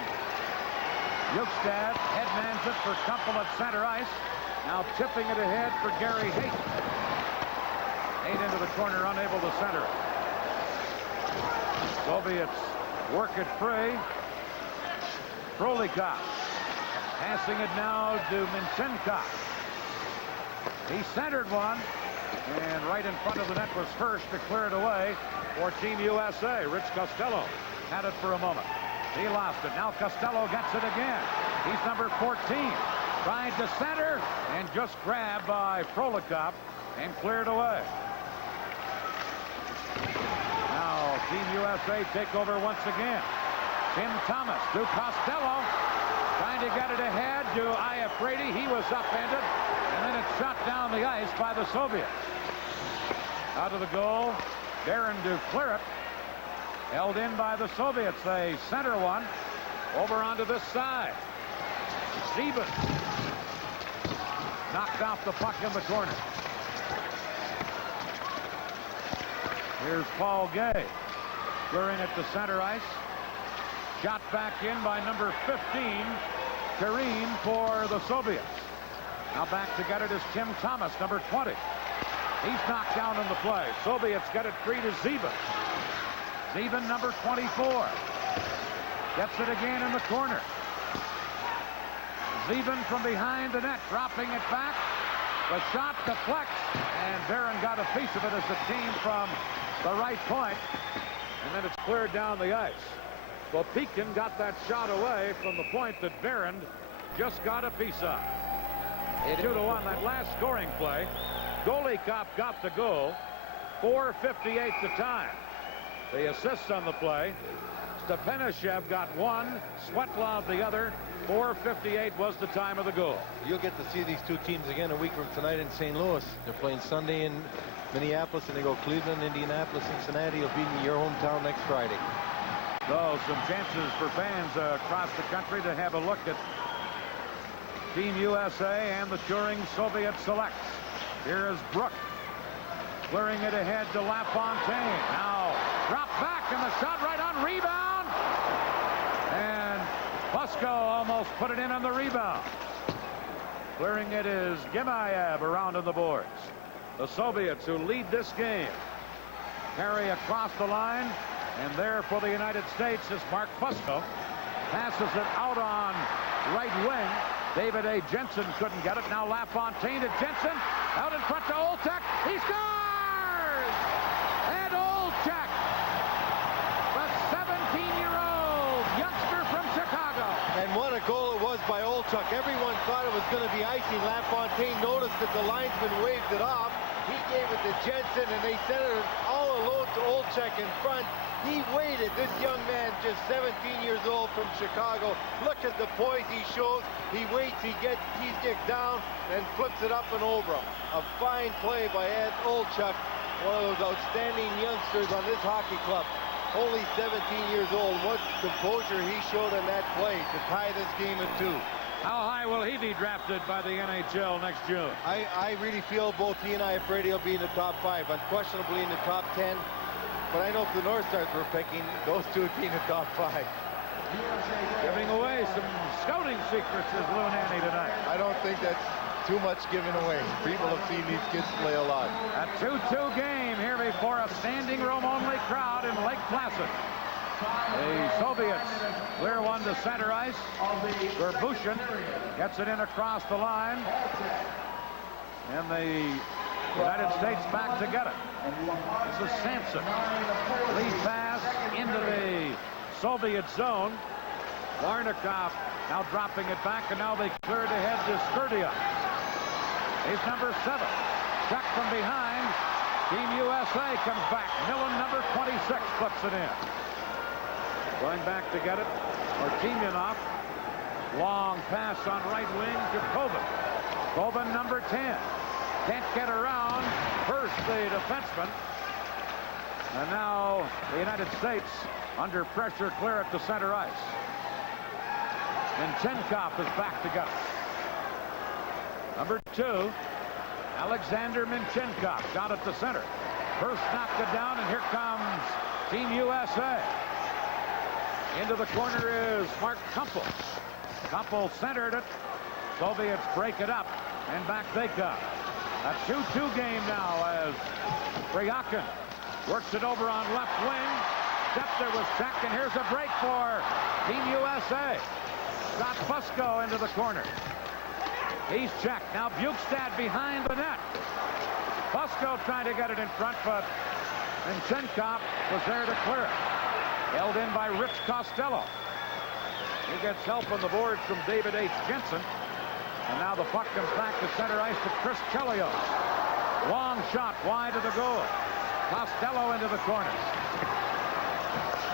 Yukstad headmans it for Kumpel at center ice. Now tipping it ahead for Gary Hayton. Hayton into the corner, unable to center it. Soviets work it free. Frolikov passing it now to Minchenkov. He centered one, and right in front of the net was first to clear it away for Team USA. Rich Costello had it for a moment. He lost it. Now Costello gets it again. He's number 14. Trying to center and just grabbed by Frolikov and cleared away. Now Team USA take over once again. Tim Thomas to Costello. Trying to get it ahead to Iafredi. He was upended. And then it's shot down the ice by the Soviets. Out of the goal, Barron to clear it. Held in by the Soviets. They center one over onto this side. Zeben knocked off the puck in the corner. Here's Paul Gay clearing it to center ice. Shot back in by number 15, Kareem, for the Soviets. Now back to get it is Tim Thomas, number 20. He's knocked down in the play. Soviets get it free to Zeben. Zeben, number 24. Gets it again in the corner. Zeben from behind the net, dropping it back. The shot deflects, and Barron got a piece of it as it came from the right point. And then it's cleared down the ice. Well, Pekin got that shot away from the point that Barron just got a piece of. 2-1, that last scoring play. Golikov got the goal. 4:58 the time. The assists on the play. Stepanyshev got one. Svetlov the other. 4:58 was the time of the goal. You'll get to see these two teams again a week from tonight in St. Louis. They're playing Sunday in Minneapolis, and they go Cleveland, Indianapolis, Cincinnati. You'll be in your hometown next Friday. So some chances for fans across the country to have a look at Team USA and the touring Soviet selects. Here is Brook clearing it ahead to LaFontaine. Now drop back, and the shot right on rebound. And Fusco almost put it in on the rebound. Clearing it is Gimayev around on the boards. The Soviets, who lead this game, carry across the line. And there for the United States is Mark Fusco. Passes it out on right wing. David A. Jensen couldn't get it. Now LaFontaine to Jensen. Out in front to Olczyk. He scores! And Olczyk, the 17-year-old youngster from Chicago. And what a goal it was by Olczyk. Everyone thought it was going to be icing. LaFontaine noticed that the linesman waved it off. He gave it to Jensen, and they centered it all alone to Olchek in front. He waited. This young man, just 17 years old from Chicago. Look at the poise he shows. He waits, he gets T-stick down, and flips it up and over. A fine play by Ed Olchek, one of those outstanding youngsters on this hockey club. Only 17 years old. What composure he showed in that play to tie this game in two. How high will he be drafted by the NHL next June? I really feel both he and I are afraid he'll be in the top 5, unquestionably in the top 10. But I know if the North Stars were picking, those two would be in the top 5. Giving away some scouting secrets is Lou Nanne tonight. I don't think that's too much given away. People have seen these kids play a lot. A 2-2 game here before a standing room only crowd in Lake Placid. The Soviets clear one to center ice. Gerbushin gets it in across the line. And the United States back to get it. This is Sampson. Lead pass into the Soviet zone. Varnikov now dropping it back, and now they clear it ahead to Skurdia. He's number 7. Check from behind. Team USA comes back. Millen, number 26, puts it in. Going back to get it, Artemionov. Long pass on right wing to Koven. Koven, number 10. Can't get around. First, the defenseman. And now the United States under pressure, clear it to center ice. Minchenkov is back to get it. Number 2, Alexander Minchenkov got it to center. First knocked it down, and here comes Team USA. Into the corner is Mark Kumpel. Kumpel centered it. Soviets break it up, and back they come. A 2-2 game now as Ryakin works it over on left wing. Schefter was checked, and here's a break for Team USA. Got Fusco into the corner. He's checked. Now Bukestad behind the net. Fusco trying to get it in front, but Minchenkov was there to clear it. Held in by Rich Costello. He gets help on the boards from David H. Jensen. And now the puck comes back to center ice to Chris Chelios. Long shot wide of the goal. Costello into the corner.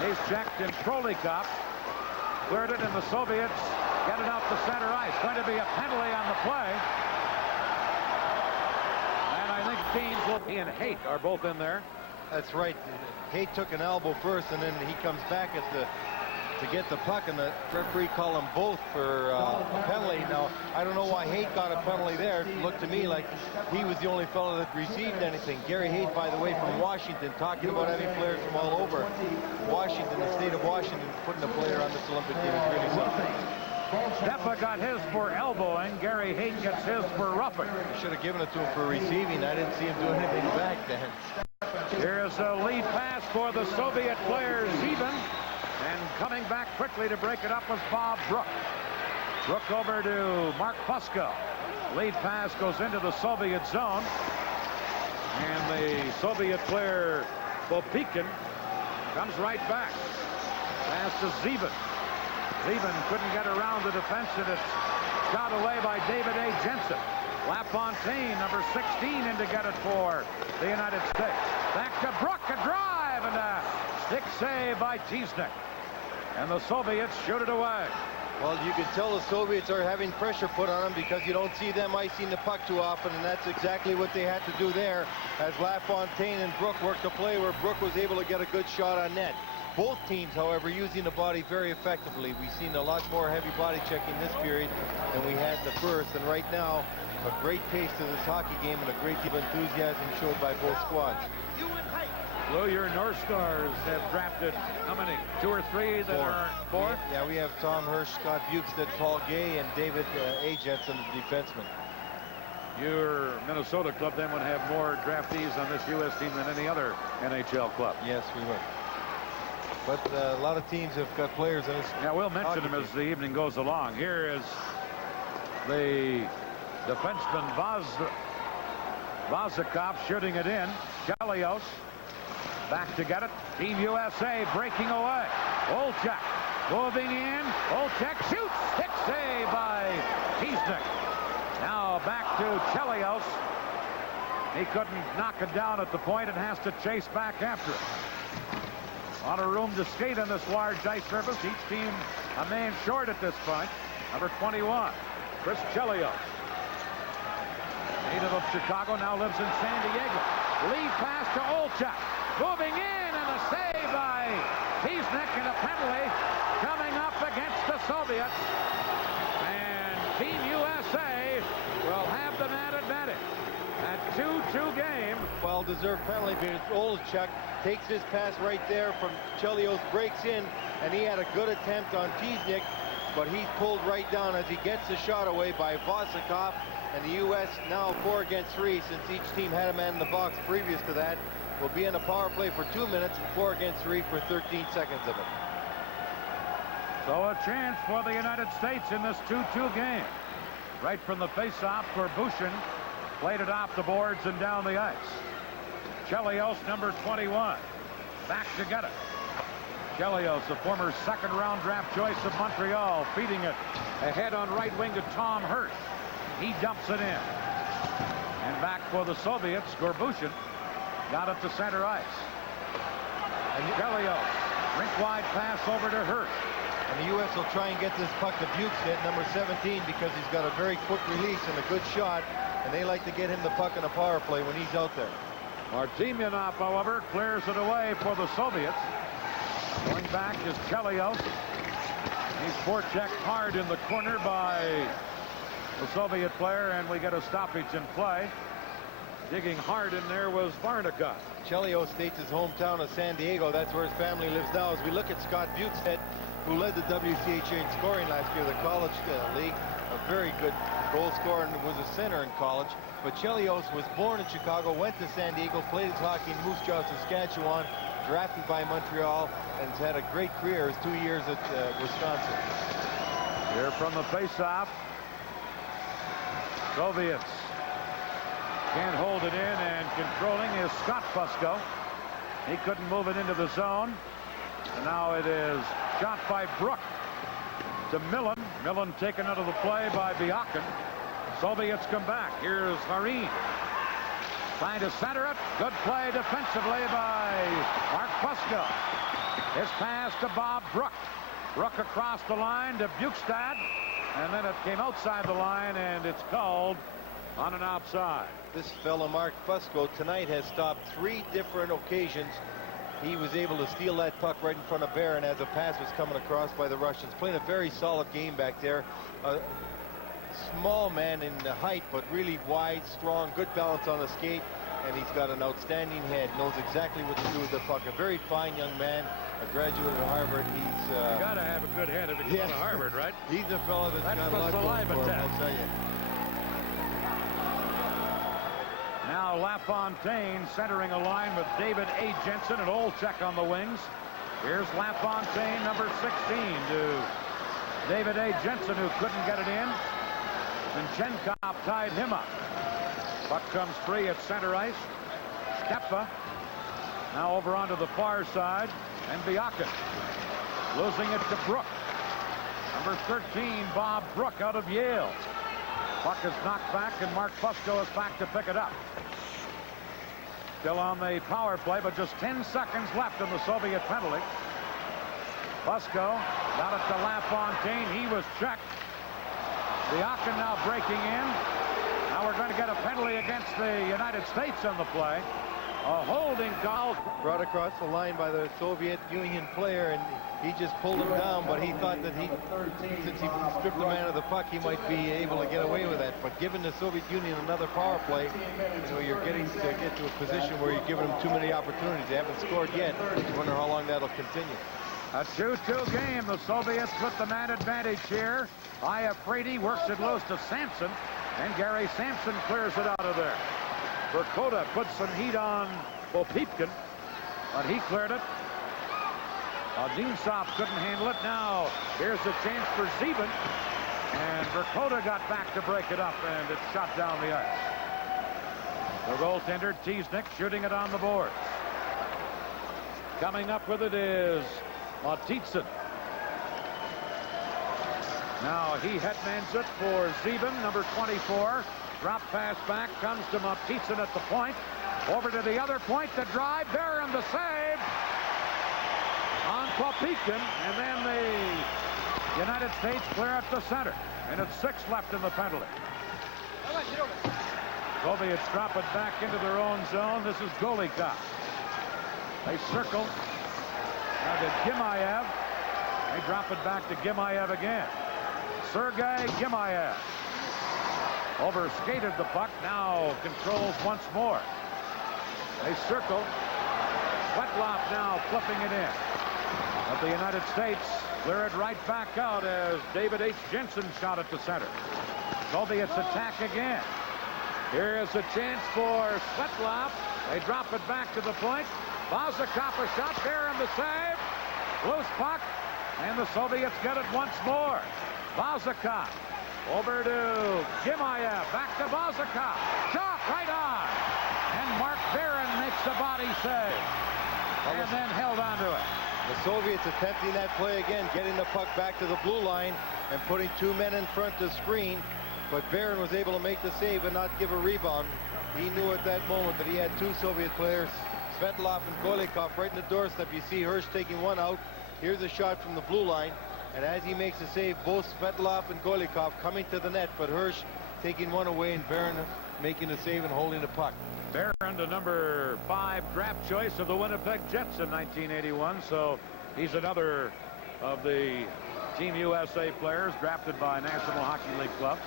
He's checked, and Prolikov cleared it, and the Soviets get it out to center ice. Going to be a penalty on the play. And I think Keens and Haight are both in there. That's right. Haight took an elbow first, and then he comes back at to get the puck, and the referee called them both for a penalty. Now, I don't know why Haight got a penalty there. It looked to me like he was the only fellow that received anything. Gary Haight, by the way, from Washington, talking about having players from all over. Washington, the state of Washington, putting a player on this Olympic team is really something. Steffa got his for elbowing. Gary Haight gets his for roughing. I should have given it to him for receiving. I didn't see him do anything back then. Here's a lead pass for the Soviet player, Zeben. And coming back quickly to break it up was Bob Brook. Brook over to Mark Fusco. Lead pass goes into the Soviet zone. And the Soviet player, Bopikin, comes right back. Pass to Zeben. Zeben couldn't get around the defense, and it's shot away by David A. Jensen. LaFontaine, number 16, in to get it for the United States. Back to Brook, a drive, and a stick save by Tiesnik. And the Soviets shoot it away. Well, you can tell the Soviets are having pressure put on them because you don't see them icing the puck too often, and that's exactly what they had to do there as LaFontaine and Brook worked the play where Brook was able to get a good shot on net. Both teams, however, using the body very effectively. We've seen a lot more heavy body checking this period than we had the first, and right now, a great pace to this hockey game and a great deal of enthusiasm showed by both squads. Lou, your North Stars have drafted how many? 2 or 3 that are 4? Yeah, we have Tom Hirsch, Scott Bukestad, Paul Gay, and David A. Jensen, the defenseman. Your Minnesota club then would have more draftees on this U.S. team than any other NHL club. Yes, we would. But a lot of teams have got players in this. Yeah, we'll mention them as the evening goes along. Here is the defenseman Vazikov shooting it in. Chelios back to get it. Team USA breaking away. Olchek moving in. Olchek shoots. Stick save by Tiesnik. Now back to Chelios. He couldn't knock it down at the point and has to chase back after it. A lot of room to skate on this large ice surface. Each team a man short at this point. Number 21, Chris Chelios. Native of Chicago, now lives in San Diego. Lead pass to Olchak. Moving in, and a save by Tiesnik, and a penalty coming up against the Soviets. And Team USA will have the man advantage. At 2-2 game. Well-deserved penalty because Olchak takes his pass right there from Chelios, breaks in, and he had a good attempt on Tiesnik, but he's pulled right down as he gets the shot away by Vosikov. And the U.S. now 4 against 3, since each team had a man in the box previous to that, will be in a power play for 2 minutes and 4 against 3 for 13 seconds of it. So a chance for the United States in this 2-2 game. Right from the face-off, Gorbushin played it off the boards and down the ice. Chelios, number 21, back to get it. Chelios, a former second-round draft choice of Montreal, feeding it ahead on right wing to Tom Hirsch. He dumps it in. And back for the Soviets, Gorbushin got it to center ice. And Chelios, rink-wide pass over to Hirsch. And the U.S. will try and get this puck to Bukestad, number 17, because he's got a very quick release and a good shot. And they like to get him the puck in a power play when he's out there. Artemionov, however, clears it away for the Soviets. Going back is Chelios. He's forechecked hard in the corner by the Soviet player, and we get a stoppage in play. Digging hard in there was Varnikov. Chelios states his hometown of San Diego. That's where his family lives now. As we look at Scott Bukestad, who led the WCHA in scoring last year, the college league, a very good goal scorer and was a center in college. But Chelios was born in Chicago, went to San Diego, played his hockey in Moose Jaw, Saskatchewan, drafted by Montreal, and has had a great career his 2 years at Wisconsin. Here from the face-off, Soviets can't hold it in, and controlling is Scott Fusco. He couldn't move it into the zone. And now it is shot by Brook to Millen. Millen taken out of the play by Biakin. Soviets come back. Here's Harin trying to center it. Good play defensively by Mark Fusco. His pass to Bob Brook. Brook across the line to Bukestad. And then it came outside the line, and it's called on an offside. This fellow, Mark Fusco, tonight has stopped 3 different occasions. He was able to steal that puck right in front of Barron as a pass was coming across by the Russians. Playing a very solid game back there. A small man in the height, but really wide, strong, good balance on the skate. And he's got an outstanding head. Knows exactly what to do with the puck. A very fine young man. A graduate of Harvard. He's got to have a good head if you go to Harvard, right? He's a fellow that's got a lot going for him, I'll tell you. Now LaFontaine centering a line with David A. Jensen and Olchak on the wings. Here's LaFontaine, number 16, to David A. Jensen, who couldn't get it in. And Chenkov tied him up. Puck comes free at center ice. Stepa now over onto the far side. And Biakin losing it to Brook. Number 13, Bob Brook, out of Yale. Puck is knocked back, and Mark Fusco is back to pick it up. Still on the power play, but just 10 seconds left in the Soviet penalty. Fusco got it to LaFontaine. He was checked. Biakin now breaking in. Now we're going to get a penalty against the United States on the play. A holding call. Brought across the line by the Soviet Union player, and he just pulled him down, but he thought that since he stripped the man of the puck, he might be able to get away with that. But giving the Soviet Union another power play, you know, you're getting to get to a position where you're giving them too many opportunities. They haven't scored yet. You wonder how long that'll continue. A 2-2 game. The Soviets with the man advantage here. Iafrate works it loose to Sampson, and Gary Sampson clears it out of there. Verkota puts some heat on Popipkin, but he cleared it. Dinsov couldn't handle it. Now here's a chance for Zeben, and Verkota got back to break it up, and it's shot down the ice. The goaltender, Tiesnik, shooting it on the boards. Coming up with it is Matitsin. Now he headmans it for Zeben, number 24. Drop pass back, comes to Matitsin at the point. Over to the other point, the drive. Barron the save on Popeykin, and then the United States clear at the center. And it's 6 left in the penalty. Soviets drop it back into their own zone. This is Golikov. They circle. Now to Gimayev. They drop it back to Gimayev again. Sergei Gimayev. Overskated the puck. Now controls once more. They circle. Svetlov now flipping it in. But the United States clear it right back out as David H. Jensen shot at the center. Soviets attack again. Here is a chance for Svetlov. They drop it back to the point. Vazakov a shot there and the save. Loose puck. And the Soviets get it once more. Vazakov over to Gimayev. Back to Vazakov. Shot right on. And Mark Barron makes the body save. And then held onto it. The Soviets attempting that play again, getting the puck back to the blue line and putting 2 men in front to screen. But Barron was able to make the save and not give a rebound. He knew at that moment that he had 2 Soviet players, Svetlov and Golikov, right in the doorstep. You see Hirsch taking one out. Here's a shot from the blue line. And as he makes the save, both Svetlov and Golikov coming to the net, but Hirsch taking one away and Barron making the save and holding the puck. Barron, the number 5 draft choice of the Winnipeg Jets in 1981, so he's another of the Team USA players drafted by National Hockey League clubs.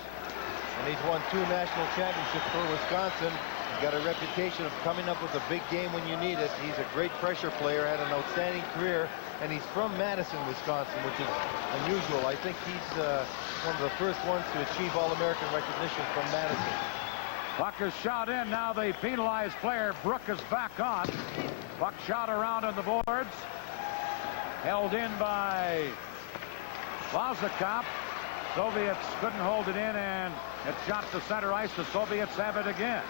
And he's won 2 national championships for Wisconsin. He's got a reputation of coming up with a big game when you need it. He's a great pressure player, had an outstanding career, and he's from Madison, Wisconsin, which is unusual. I think he's one of the first ones to achieve All-American recognition from Madison. Puck is shot in. Now the penalized player, Brook, is back on. Puck shot around on the boards. Held in by Vazakov. Soviets couldn't hold it in, and it shot to center ice. The Soviets have it again.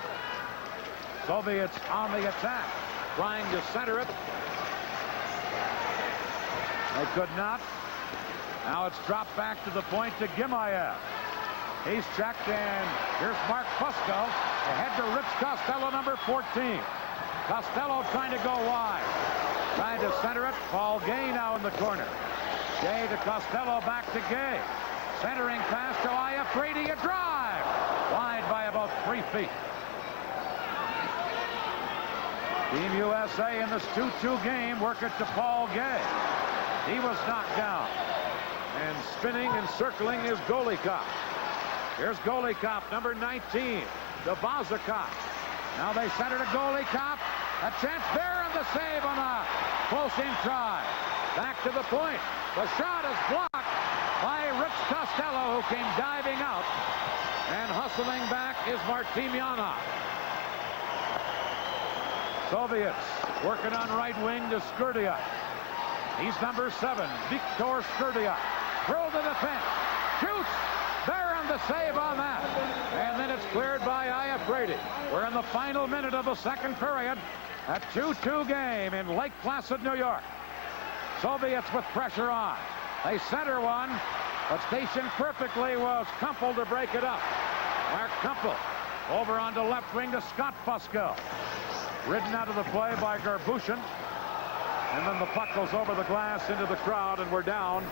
Soviets on the attack, trying to center it. They could not. Now it's dropped back to the point to Gimayev. He's checked, and here's Mark Fusco. Ahead to Rich Costello, number 14. Costello trying to go wide. Trying to center it. Paul Gay now in the corner. Gay to Costello, back to Gay. Centering pass to Iafrate, a drive. Wide by about 3 feet. Team USA in this 2-2 game work it to Paul Gay. He was knocked down. And spinning and circling is Golikov. Here's Golikov, number 19, to Vazakov. Now they center to Golikov. A chance there, and the save on a close-in try. Back to the point. The shot is blocked by Rich Costello, who came diving out. And hustling back is Martimianov. Soviets working on right wing to Skurdia. He's number 7, Viktor Skurdia. Through the defense. Shoots. Barron the save on that. And then it's cleared by Iafrate. We're in the final minute of the second period. A 2-2 game in Lake Placid, New York. Soviets with pressure on. They center one, but stationed perfectly was Kumpel to break it up. Mark Kumpel over onto left wing to Scott Fusco. Ridden out of the play by Garbushin. And then the puck goes over the glass into the crowd, and we're down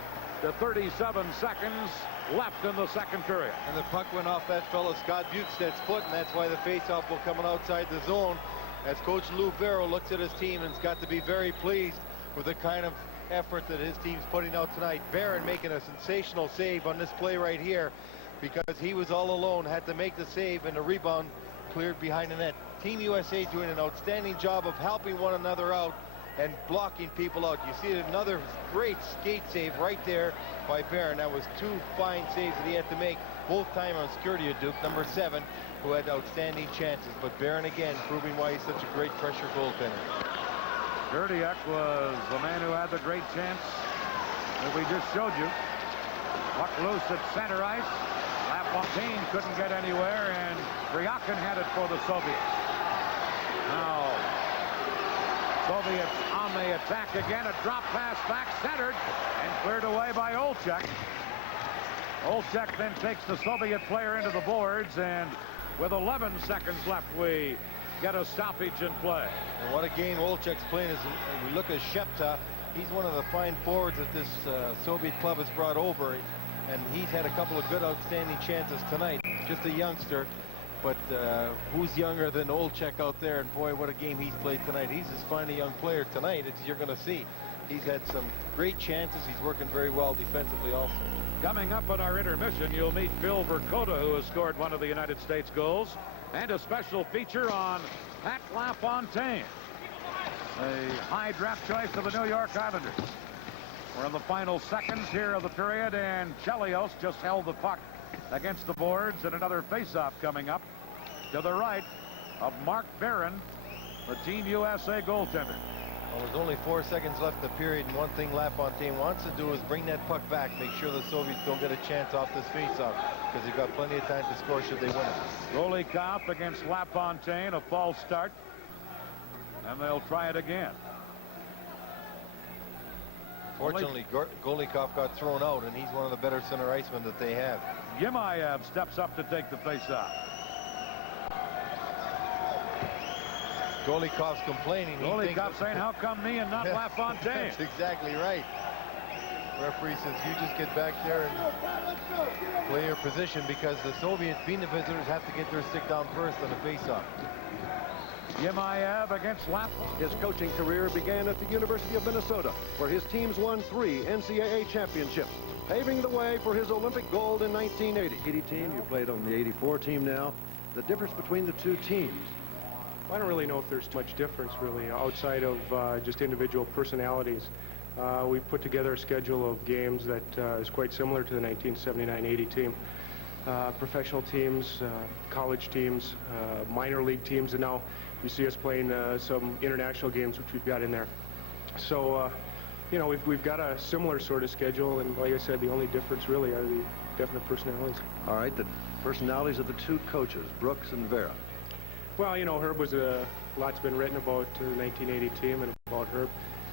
to 37 seconds left in the second period. And the puck went off that fellow Scott Bukestad's foot, and that's why the faceoff will come outside the zone. As Coach Lou Barrow looks at his team and's got to be very pleased with the kind of effort that his team's putting out tonight. Barron making a sensational save on this play right here because he was all alone, had to make the save, and the rebound cleared behind the net. Team USA doing an outstanding job of helping one another out and blocking people out. You see another great skate save right there by Barron. That was 2 fine saves that he had to make, both time on Skurdia, Duke, number 7, who had outstanding chances. But Barron again proving why he's such a great pressure goaltender. Skurdiak was the man who had the great chance that we just showed you. Puck loose at center ice. LaFontaine couldn't get anywhere, and Ryakin had it for the Soviets. Now, Soviets on the attack again. A drop pass back centered and cleared away by Olchek. Olchek then takes the Soviet player into the boards, and With 11 seconds left, we get a stoppage in play. And what a game Olczyk's playing. As we look at Shepta, he's one of the fine forwards that this Soviet club has brought over, and he's had a couple of good outstanding chances tonight. Just a youngster, but who's younger than Olczyk out there? And boy, what a game he's played tonight. He's as fine a young player tonight as you're going to see. He's had some great chances. He's working very well defensively also. Coming up on our intermission, you'll meet Bill Verkota, who has scored one of the United States goals, and a special feature on Pat LaFontaine, a high draft choice of the New York Islanders. We're in the final seconds here of the period, and Chelios just held the puck against the boards, and another face-off coming up to the right of Mark Barron, the Team USA goaltender. Well, there's only 4 seconds left in the period, and one thing LaFontaine wants to do is bring that puck back, make sure the Soviets don't get a chance off this face-off, because they've got plenty of time to score should they win it. Golikov against LaFontaine, a false start, and they'll try it again. Fortunately, Golikov got thrown out, and he's one of the better center icemen that they have. Yimaev steps up to take the face-off. Golikov's complaining. Golikov saying, how come me and not LaFontaine? That's exactly right. Referee says, you just get back there and play your position, because the Soviets, being the visitors, have to get their stick down first on the face-off. Yimaev against LaFontaine. His coaching career began at the University of Minnesota, where his teams won 3 NCAA championships, paving the way for his Olympic gold in 1980. 80 team, you played on the 84 team now. The difference between the two teams? I don't really know if there's much difference, really, outside of just individual personalities. We put together a schedule of games that is quite similar to the 1979-80 team. Professional teams, college teams, minor league teams, and now you see us playing some international games, which we've got in there. So, you know, we've got a similar sort of schedule, and like I said, the only difference really are the definite personalities. All right, the personalities of the two coaches, Brooks and Vera. Well, you know, Herb was lot's been written about the 1980 team and about Herb,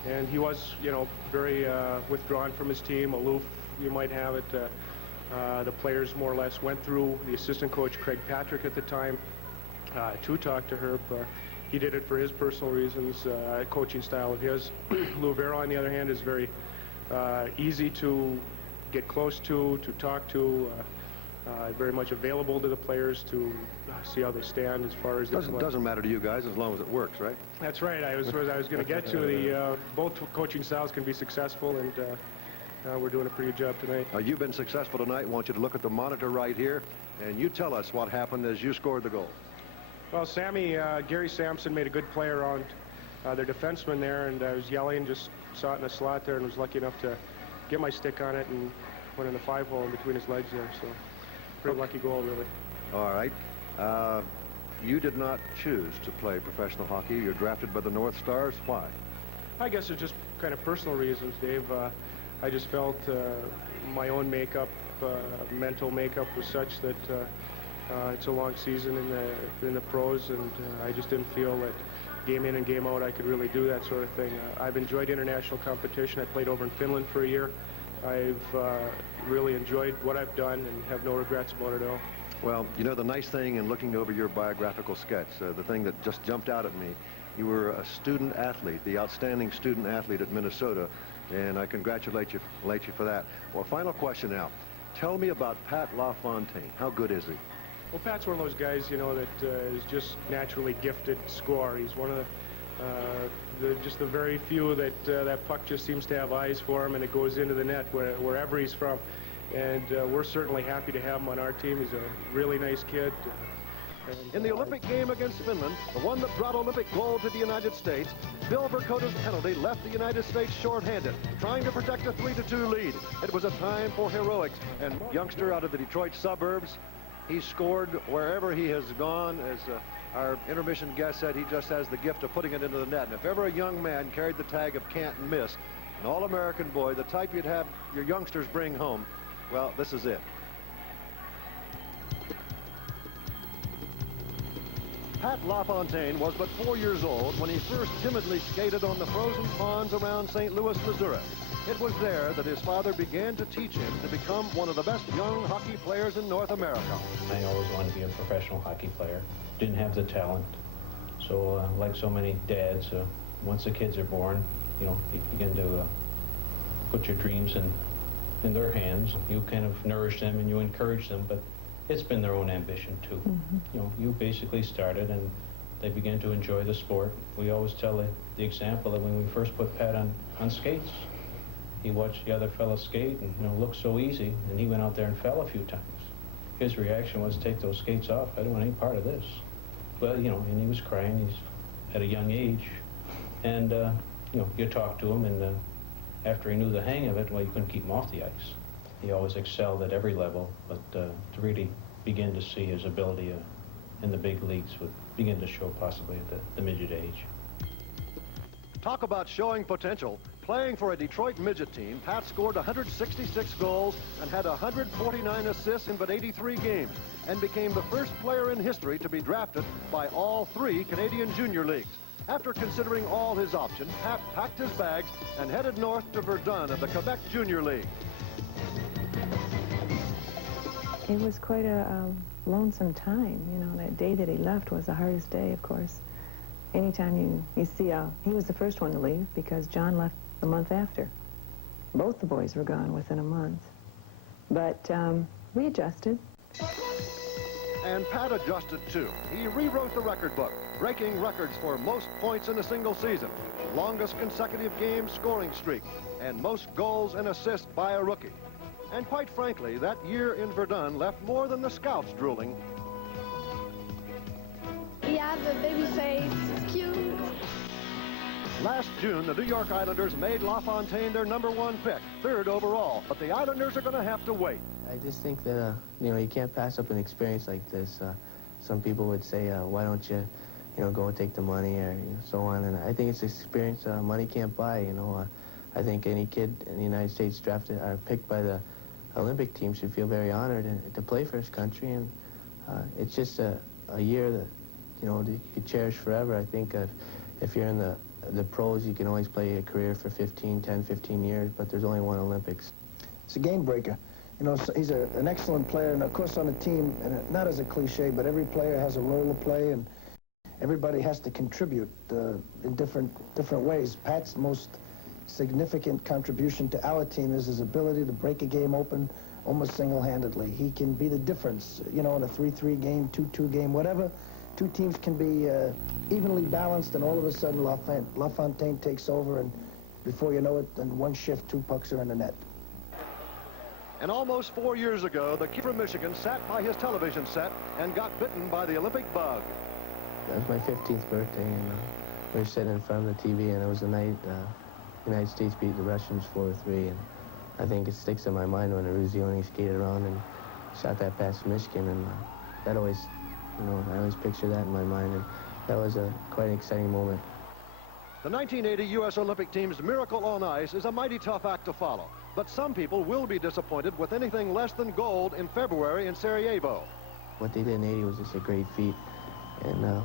and he was, you know, very withdrawn from his team, aloof, you might have it. The players more or less went through the assistant coach, Craig Patrick, at the time, to talk to Herb. He did it for his personal reasons, coaching style of his. Lou Vera, on the other hand, is very easy to get close to talk to, very much available to the players to see how they stand as far as... Doesn't matter to you guys as long as it works, right? That's right. I was going to get to the... both coaching styles can be successful, and we're doing a pretty good job tonight. You've been successful tonight. I want you to look at the monitor right here, and you tell us what happened as you scored the goal. Well, Gary Sampson made a good play around their defenseman there, and I was yelling, just saw it in the slot there, and was lucky enough to get my stick on it and went in the 5-hole in between his legs there. So, pretty lucky goal, really. All right. You did not choose to play professional hockey. You're drafted by the North Stars. Why? I guess it's just kind of personal reasons, Dave. I just felt my own makeup, mental makeup was such that it's a long season in the pros, and I just didn't feel that game in and game out I could really do that sort of thing. I've enjoyed international competition. I played over in Finland for a year. I've really enjoyed what I've done and have no regrets about it at all. Well, you know, the nice thing in looking over your biographical sketch, the thing that just jumped out at me, you were a student athlete, the outstanding student athlete at Minnesota, and I congratulate you for that. Well, final question now. Tell me about Pat LaFontaine. How good is he? Well, Pat's one of those guys, you know, that is just naturally gifted scorer. He's one of the very few that that puck just seems to have eyes for him, and it goes into the net wherever he's from. And we're certainly happy to have him on our team. He's a really nice kid. In the Olympic game against Finland, the one that brought Olympic gold to the United States, Bill Verkota's penalty left the United States shorthanded, trying to protect a 3-2 lead. It was a time for heroics. And youngster out of the Detroit suburbs, he scored wherever he has gone. As our intermission guest said, he just has the gift of putting it into the net. And if ever a young man carried the tag of can't miss, an all-American boy, the type you'd have your youngsters bring home, well, this is it. Pat LaFontaine was but 4 years old when he first timidly skated on the frozen ponds around St. Louis, Missouri. It was there that his father began to teach him to become one of the best young hockey players in North America. I always wanted to be a professional hockey player. Didn't have the talent. So like so many dads, once the kids are born, you begin to put your dreams in their hands. You kind of nourish them and you encourage them, but it's been their own ambition too. Mm-hmm. You basically started and they began to enjoy the sport. We always tell the example that when we first put Pat on skates, he watched the other fellow skate and looked so easy, and he went out there and fell a few times. His reaction was, take those skates off, I don't want any part of this. Well, and he was crying, he's at a young age, and you talk to him, and after he knew the hang of it, well, you couldn't keep him off the ice. He always excelled at every level, but to really begin to see his ability in the big leagues would begin to show possibly at the midget age. Talk about showing potential. Playing for a Detroit midget team, Pat scored 166 goals and had 149 assists in but 83 games, and became the first player in history to be drafted by all 3 Canadian junior leagues. After considering all his options, Pat packed his bags and headed north to Verdun of the Quebec Junior League. It was quite a lonesome time. That day that he left was the hardest day, of course. Anytime you see he was the first one to leave because John left the month after. Both the boys were gone within a month. But we adjusted. And Pat adjusted too. He rewrote the record book, breaking records for most points in a single season, longest consecutive game scoring streak, and most goals and assists by a rookie. And quite frankly, that year in Verdun left more than the scouts drooling. Yeah, the baby face, it's cute. Last June, the New York Islanders made LaFontaine their #1 pick, 3rd overall. But the Islanders are going to have to wait. I just think that, you can't pass up an experience like this. Some people would say, why don't you, go and take the money or so on. And I think it's an experience money can't buy, I think any kid in the United States drafted or picked by the Olympic team should feel very honored to play for his country. And it's just a year that, you could cherish forever. I think if you're in the pros, you can always play a career for 10, 15 years, but there's only one Olympics. It's a game breaker. He's an excellent player, and of course on a team, and not as a cliche, but every player has a role to play, and everybody has to contribute in different ways. Pat's most significant contribution to our team is his ability to break a game open almost single-handedly. He can be the difference, in a 3-3 game, 2-2 game, whatever. Two teams can be evenly balanced, and all of a sudden LaFontaine takes over, and before you know it, in one shift, 2 pucks are in the net. And almost 4 years ago, the kid from Michigan sat by his television set and got bitten by the Olympic bug. That was my 15th birthday, and we were sitting in front of the TV, and it was the night the United States beat the Russians 4-3, and I think it sticks in my mind when Eruzione skated around and shot that past Michigan, and that always, I always picture that in my mind, and that was quite an exciting moment. The 1980 U.S. Olympic team's miracle on ice is a mighty tough act to follow, but some people will be disappointed with anything less than gold in February in Sarajevo. What they did in '80 was just a great feat, and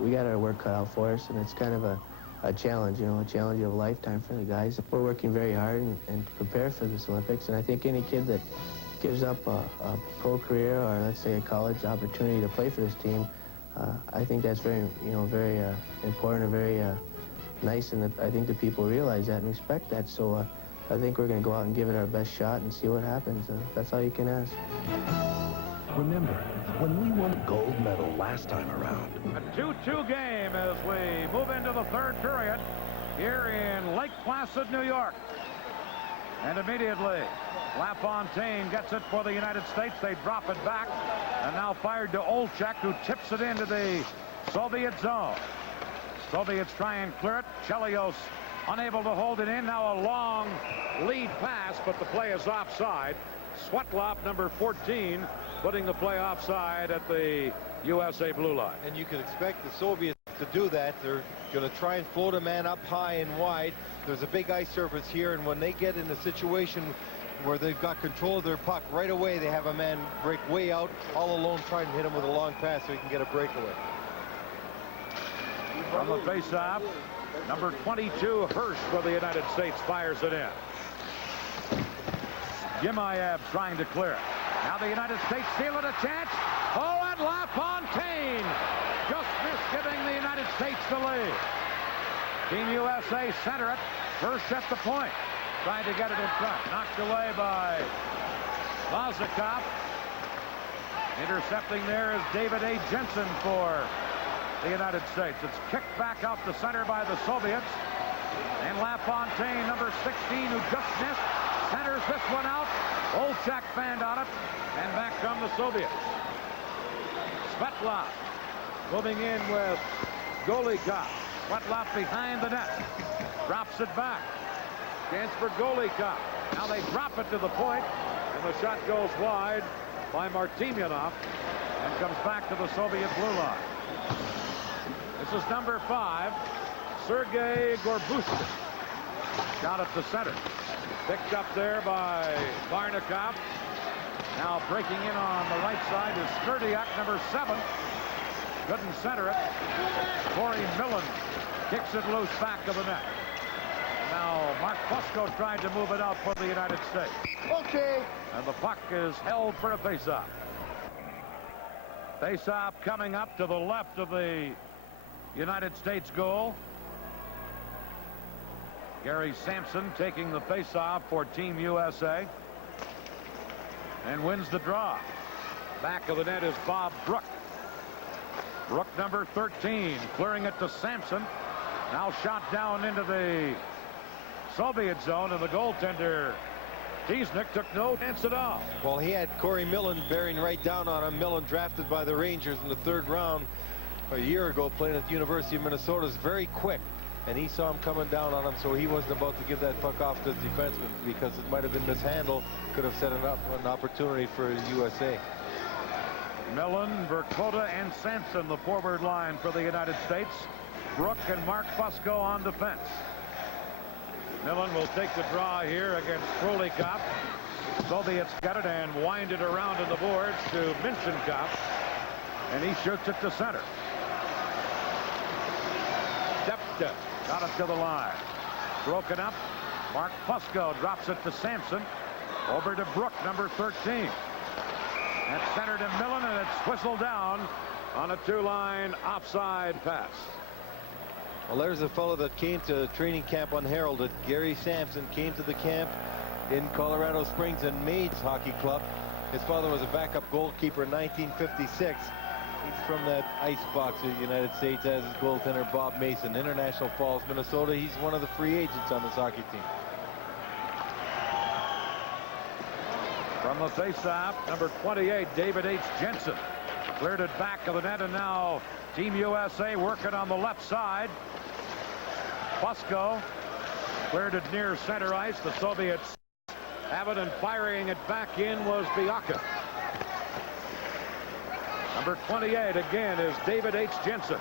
we got our work cut out for us, and it's kind of a challenge, a challenge of a lifetime for the guys. We're working very hard and to prepare for this Olympics, and I think any kid that gives up a pro career or, let's say, a college opportunity to play for this team, I think that's very, very important and very nice, and I think the people realize that and respect that. So I think we're going to go out and give it our best shot and see what happens. That's all you can ask. Remember, when we won a gold medal last time around. A 2-2 game as we move into the 3rd period here in Lake Placid, New York. And immediately, LaFontaine gets it for the United States. They drop it back, and now fired to Olchek, who tips it into the Soviet zone. Soviets try and clear it. Chelios unable to hold it in. Now a long lead pass, but the play is offside. Swetlop, number 14, putting the play offside at the USA blue line. And you could expect the Soviets to do that. They're going to try and float a man up high and wide. There's a big ice surface here, and when they get in a situation where they've got control of their puck, right away they have a man break way out, all alone, trying to hit him with a long pass so he can get a breakaway. From the face-off, number 22, Hirsch for the United States fires it in. Gimayev trying to clear it. Now the United States steal it, a chance. Oh, and LaFontaine just missed giving the United States the lead. Team USA center it. First at the point. Trying to get it in front. Knocked away by Vazikov. Intercepting there is David A. Jensen for the United States. It's kicked back out the center by the Soviets. And LaFontaine, number 16, who just missed, centers this one out. Olchak fanned on it. And back come the Soviets. Svetlov moving in with Golikov. Svetlov behind the net. Drops it back. Chance for Golikov. Now they drop it to the point, and the shot goes wide by Martynyanov and comes back to the Soviet blue line. This is number 5, Sergei Gorbushkin. Shot at the center. Picked up there by Varnikov. Now breaking in on the right side is Skurdiak, number 7. Couldn't center it. Corey Millen kicks it loose back of the net. Now Mark Fusco tried to move it out for the United States. Okay. And the puck is held for a faceoff. Faceoff coming up to the left of the United States goal. Gary Sampson taking the faceoff for Team USA and wins the draw. Back of the net is Bob Brook. Brook, number 13, clearing it to Sampson. Now shot down into the Soviet zone, and the goaltender Tiesnik took no chance at all. Well, he had Corey Millen bearing right down on him. Millen, drafted by the Rangers in the 3rd round a year ago, playing at the University of Minnesota, is very quick, and he saw him coming down on him, so he wasn't about to give that puck off to his defenseman because it might have been mishandled. Could have set up an opportunity for USA. Millen, Verkota, and Sampson, the forward line for the United States. Brook and Mark Fusco on defense. Millen will take the draw here against Krolikov. Soviets got it and wind it around in the boards to Minchenkov, and he shoots it to center. Depta got it to the line. Broken up. Mark Fusco drops it to Sampson. Over to Brook, number 13. At center to Millen, and it's whistled down on a 2-line offside pass. Well, there's a fellow that came to training camp unheralded. Gary Sampson came to the camp in Colorado Springs and Maids Hockey Club. His father was a backup goalkeeper in 1956. He's from that ice box of the United States, as is goaltender Bob Mason. International Falls, Minnesota. He's one of the free agents on this hockey team. From the faceoff, number 28, David H. Jensen cleared it back of the net, and now Team USA working on the left side. Fusco cleared it near center ice. The Soviets have it, and firing it back in was Biaka. Number 28 again is David H. Jensen.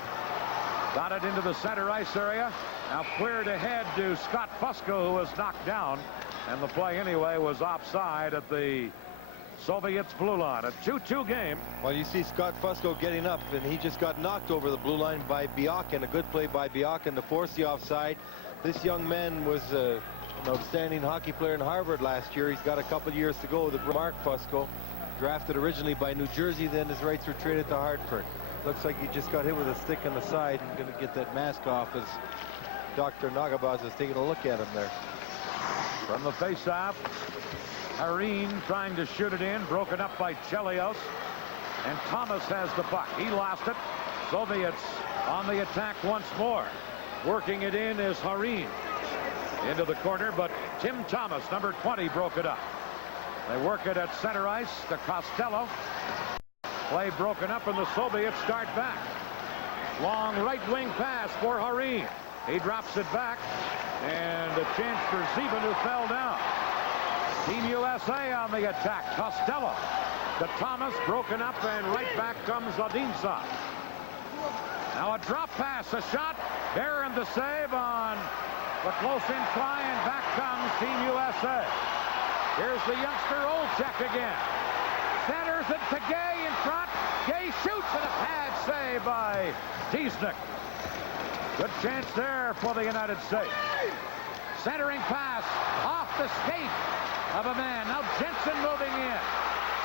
Got it into the center ice area. Now cleared ahead to Scott Fusco, who was knocked down. And the play anyway was offside at the Soviets blue line. A 2-2 game. Well, you see Scott Fusco getting up, and he just got knocked over the blue line by Biakin. A good play by Biakin to force the offside. This young man was an outstanding hockey player in Harvard last year. He's got a couple years to go. The Mark Fusco, drafted originally by New Jersey, then his rights were traded to Hartford. Looks like he just got hit with a stick on the side and going to get that mask off as Dr. Nagabaz is taking a look at him there. From the faceoff, Harin trying to shoot it in, broken up by Chelios, and Thomas has the puck. He lost it. Soviets on the attack once more. Working it in is Harin into the corner, but Tim Thomas, number 20, broke it up. They work it at center ice to Costello. Play broken up, and the Soviets start back. Long right wing pass for Harin. He drops it back, and a chance for Zeben, who fell down. Team USA on the attack. Costello to Thomas, broken up, and right back comes Odintsov. Now a drop pass, a shot. Barron the save on the close-in try, and back comes Team USA. Here's the youngster Olchek again. Centers it to Gay in front. Gay shoots, and a pad save by Tiesnik. Good chance there for the United States. Centering pass off the skate of a man. Now Jensen moving in.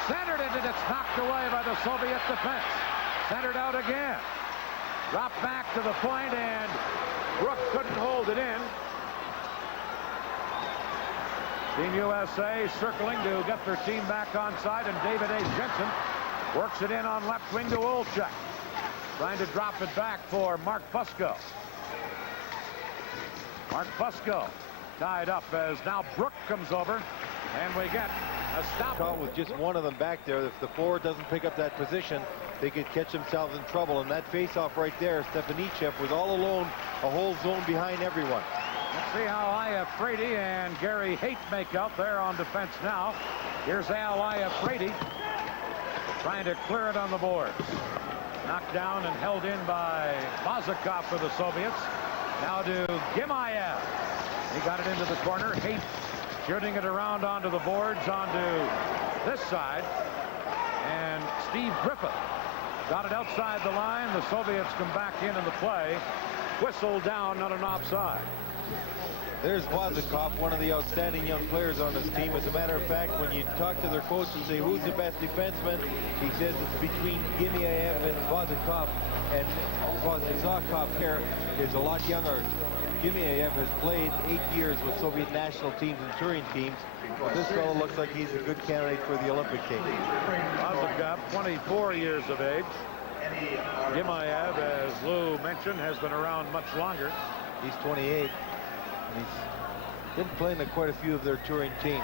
Centered it, and it's knocked away by the Soviet defense. Centered out again. Dropped back to the point, and Brook couldn't hold it in. Team USA circling to get their team back on side, and David A. Jensen works it in on left wing to Olchek. Trying to drop it back for Mark Fusco. Mark Fusco tied up as now Brook comes over, and we get a stop. Caught with just one of them back there. If the forward doesn't pick up that position, they could catch themselves in trouble. And that face-off right there, Stepanichev was all alone, a whole zone behind everyone. Let's see how Iafrate and Gary Haight make out there on defense now. Here's Al Iafrate trying to clear it on the boards. Knocked down and held in by Vazikov for the Soviets. Now to Gimayev. He got it into the corner. Haight shooting it around onto the boards, onto this side. And Steve Griffith got it outside the line. The Soviets come back in the play. Whistle down, not an offside. There's Vazikov, one of the outstanding young players on this team. As a matter of fact, when you talk to their coach and say, who's the best defenseman, he says it's between Gimayev and Vazikov. And Vazikov here is a lot younger. Gimayev has played 8 years with Soviet national teams and touring teams. But this fellow looks like he's a good candidate for the Olympic team. Vazikov, 24 years of age. Gimayev, as Lou mentioned, has been around much longer. He's 28. He's been playing in quite a few of their touring teams.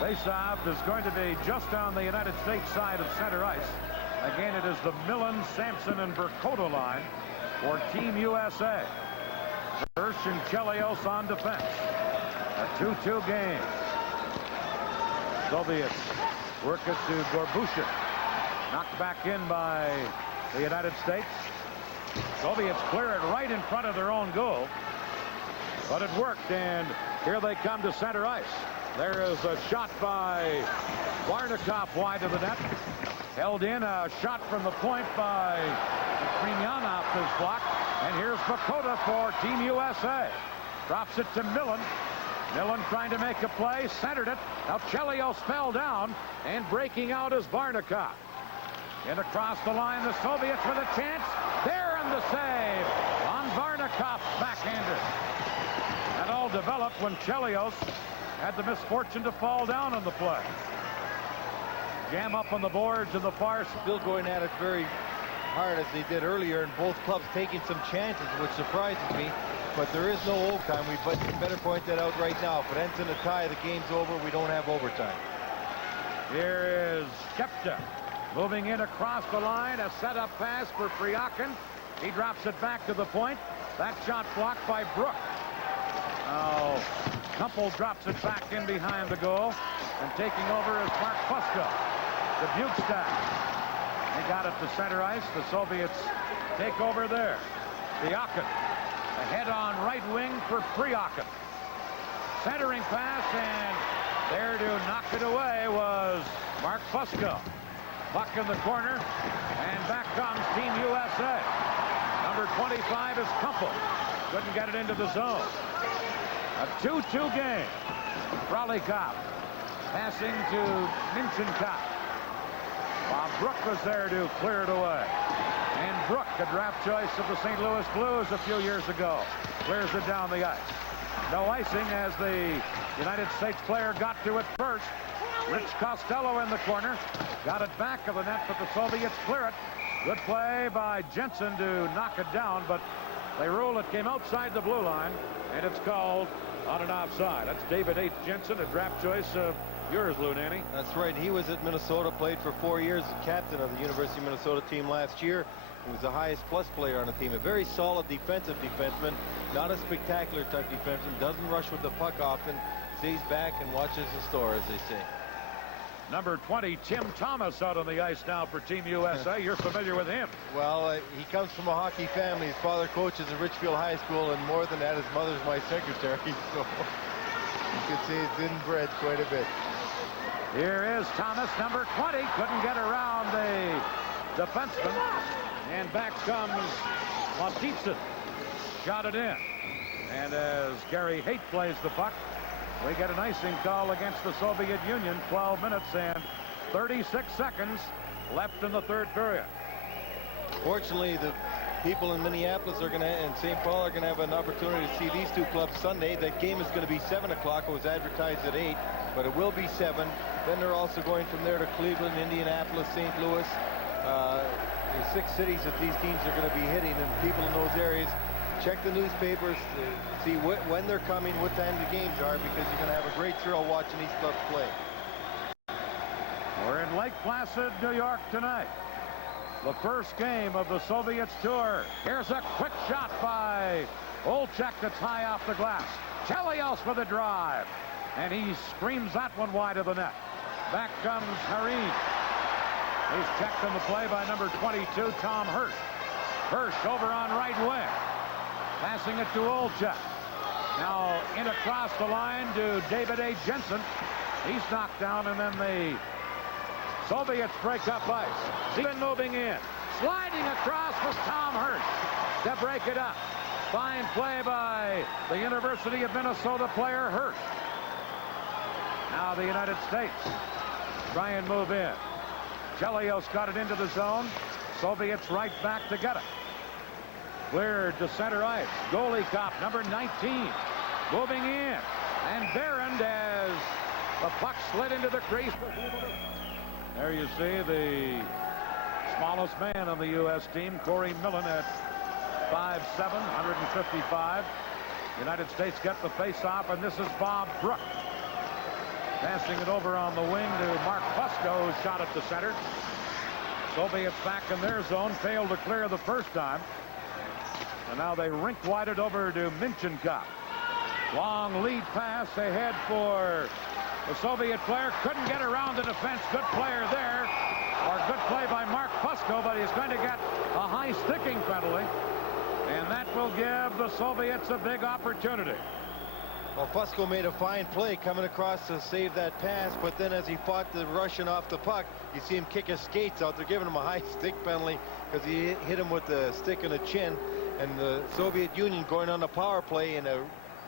Faceoff is going to be just on the United States side of center ice. Again, it is the Millen, Sampson, and Vercotta line for Team USA. Hirsch and Chelios on defense. A 2-2 game. Soviets work it to Gorbushin. Knocked back in by the United States. Soviets clear it right in front of their own goal. But it worked, and here they come to center ice. There is a shot by Varnikov wide of the net. Held in, a shot from the point by Krimyanov is blocked. And here's Vercotta for Team USA. Drops it to Millen. Millen trying to make a play, centered it. Now Chelios fell down, and breaking out is Varnikov. In across the line, the Soviets with a chance. There in the save on Varnikov's backhander. That all developed when Chelios had the misfortune to fall down on the play. Jam up on the boards in the far. Still going at it very hard as they did earlier, and both clubs taking some chances, which surprises me. But there is no overtime. We better point that out right now. If it ends in a tie, the game's over. We don't have overtime. Here is Skepta moving in across the line. A setup pass for Priakin. He drops it back to the point. That shot blocked by Brook. Now, Kumpel drops it back in behind the goal. And taking over is Mark Fusco. The Bukestad. He got it to center ice. The Soviets take over there. Priakin. A head on right wing for Priakin. Centering pass, and there to knock it away was Mark Fusco. Puck in the corner, and back comes Team USA. Number 25 is Kumpel. Couldn't get it into the zone. A 2-2 game. Frolikov passing to Minchenkov. Bob Brook was there to clear it away. And Brook, a draft choice of the St. Louis Blues a few years ago, clears it down the ice. No icing as the United States player got to it first. Rich Costello in the corner. Got it back of the net, but the Soviets clear it. Good play by Jensen to knock it down, but they rule it came outside the blue line, and it's called on an offside. That's David H. Jensen, a draft choice of yours, Lou Nanny. That's right. He was at Minnesota, played for 4 years as captain of the University of Minnesota team last year. He was the highest plus player on the team. A very solid defensive defenseman, not a spectacular type defenseman, doesn't rush with the puck often, stays back and watches the store, as they say. Number 20, Tim Thomas, out on the ice now for Team USA. You're familiar with him. Well, he comes from a hockey family. His father coaches at Richfield High School, and more than that, his mother's my secretary. So you can see he's inbred quite a bit. Here is Thomas, number 20. Couldn't get around the defenseman. And back comes Matitsin. Shot it in. And as Gary Haight plays the puck, We get an icing call against the Soviet Union. 12 minutes and 36 seconds left in the third period. Fortunately, the people in Minneapolis are going to, and St. Paul are going to have an opportunity to see these two clubs Sunday. That game is going to be 7 o'clock. It was advertised at 8, but it will be 7. Then they're also going from there to Cleveland, Indianapolis, St. Louis. There's 6 cities that these teams are going to be hitting, and people in those areas, check the newspapers to see when they're coming, what time the games are, because you're going to have a great thrill watching these clubs play. We're in Lake Placid, New York tonight. The first game of the Soviets tour. Here's a quick shot by Olchek that's high off the glass. Chelios for the drive. And he screams that one wide of the net. Back comes Harin. He's checked in the play by number 22, Tom Hirsch. Hirsch over on right wing. Passing it to Olchek. Now in across the line to David A. Jensen. He's knocked down, and then the Soviets break up ice. Even moving in. Sliding across was Tom Hirsch to break it up. Fine play by the University of Minnesota player Hirsch. Now the United States try and move in. Chelios got it into the zone. Soviets right back to get it. Cleared to center ice. Goalie cop number 19 moving in. And Barron as the puck slid into the crease. There you see the smallest man on the U.S. team, Corey Millen, at 5'7", 155. United States get the face-off, and this is Bob Brook. Passing it over on the wing to Mark Fusco, who shot at the center. Soviets back in their zone, failed to clear the first time. And now they rink wide it over to Minchenkov. Long lead pass ahead for the Soviet player. Couldn't get around the defense. Good player there. Or good play by Mark Fusco, but he's going to get a high sticking penalty. And that will give the Soviets a big opportunity. Well, Fusco made a fine play coming across to save that pass, but then as he fought the Russian off the puck, you see him kick his skates out. They're giving him a high stick penalty because he hit him with the stick in the chin. And the Soviet Union going on the power play in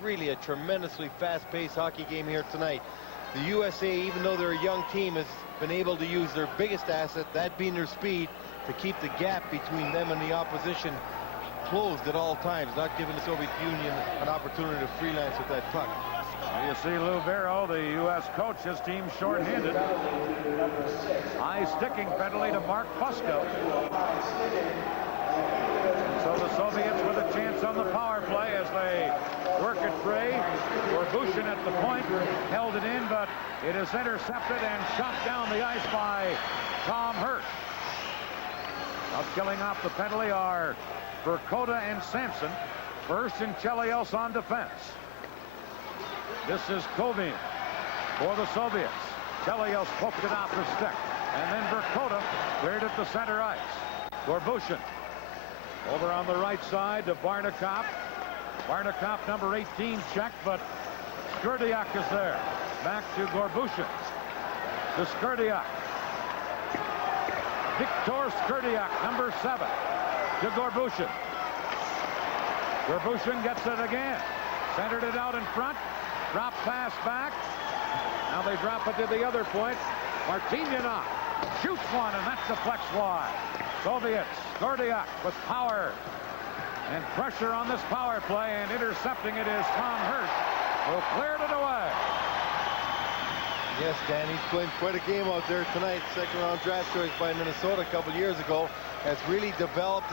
really a tremendously fast-paced hockey game here tonight. The USA, even though they're a young team, has been able to use their biggest asset, that being their speed, to keep the gap between them and the opposition closed at all times, not giving the Soviet Union an opportunity to freelance with that puck. You see Lou Vero, the U.S. coach, his team shorthanded. High sticking penalty to Mark Fusco. So the Soviets with a chance on the power play as they work it free. Gorbushin at the point held it in, but it is intercepted and shot down the ice by Tom Hirsch. Now killing off the penalty are Verkota and Sampson. First and Chelios on defense. This is Kovin for the Soviets. Chelios poked it off the stick. And then Verkota cleared it to center ice. Gorbushin over on the right side to Barnikov. Barnikov, number 18, checked, but Skurdiak is there. Back to Gorbushin. To Skurdiak. Viktor Skurdiak, number 7. To Gorbushin. Gorbushin gets it again. Centered it out in front. Drop pass back. Now they drop it to the other point. Martinyanov shoots one, and that's the flex wide. Soviets, Skurdiak with power and pressure on this power play, and intercepting it is Tom Hirsch, who cleared it away. Yes, Dan, he's playing quite a game out there tonight. Second-round draft choice by Minnesota a couple years ago. Has really developed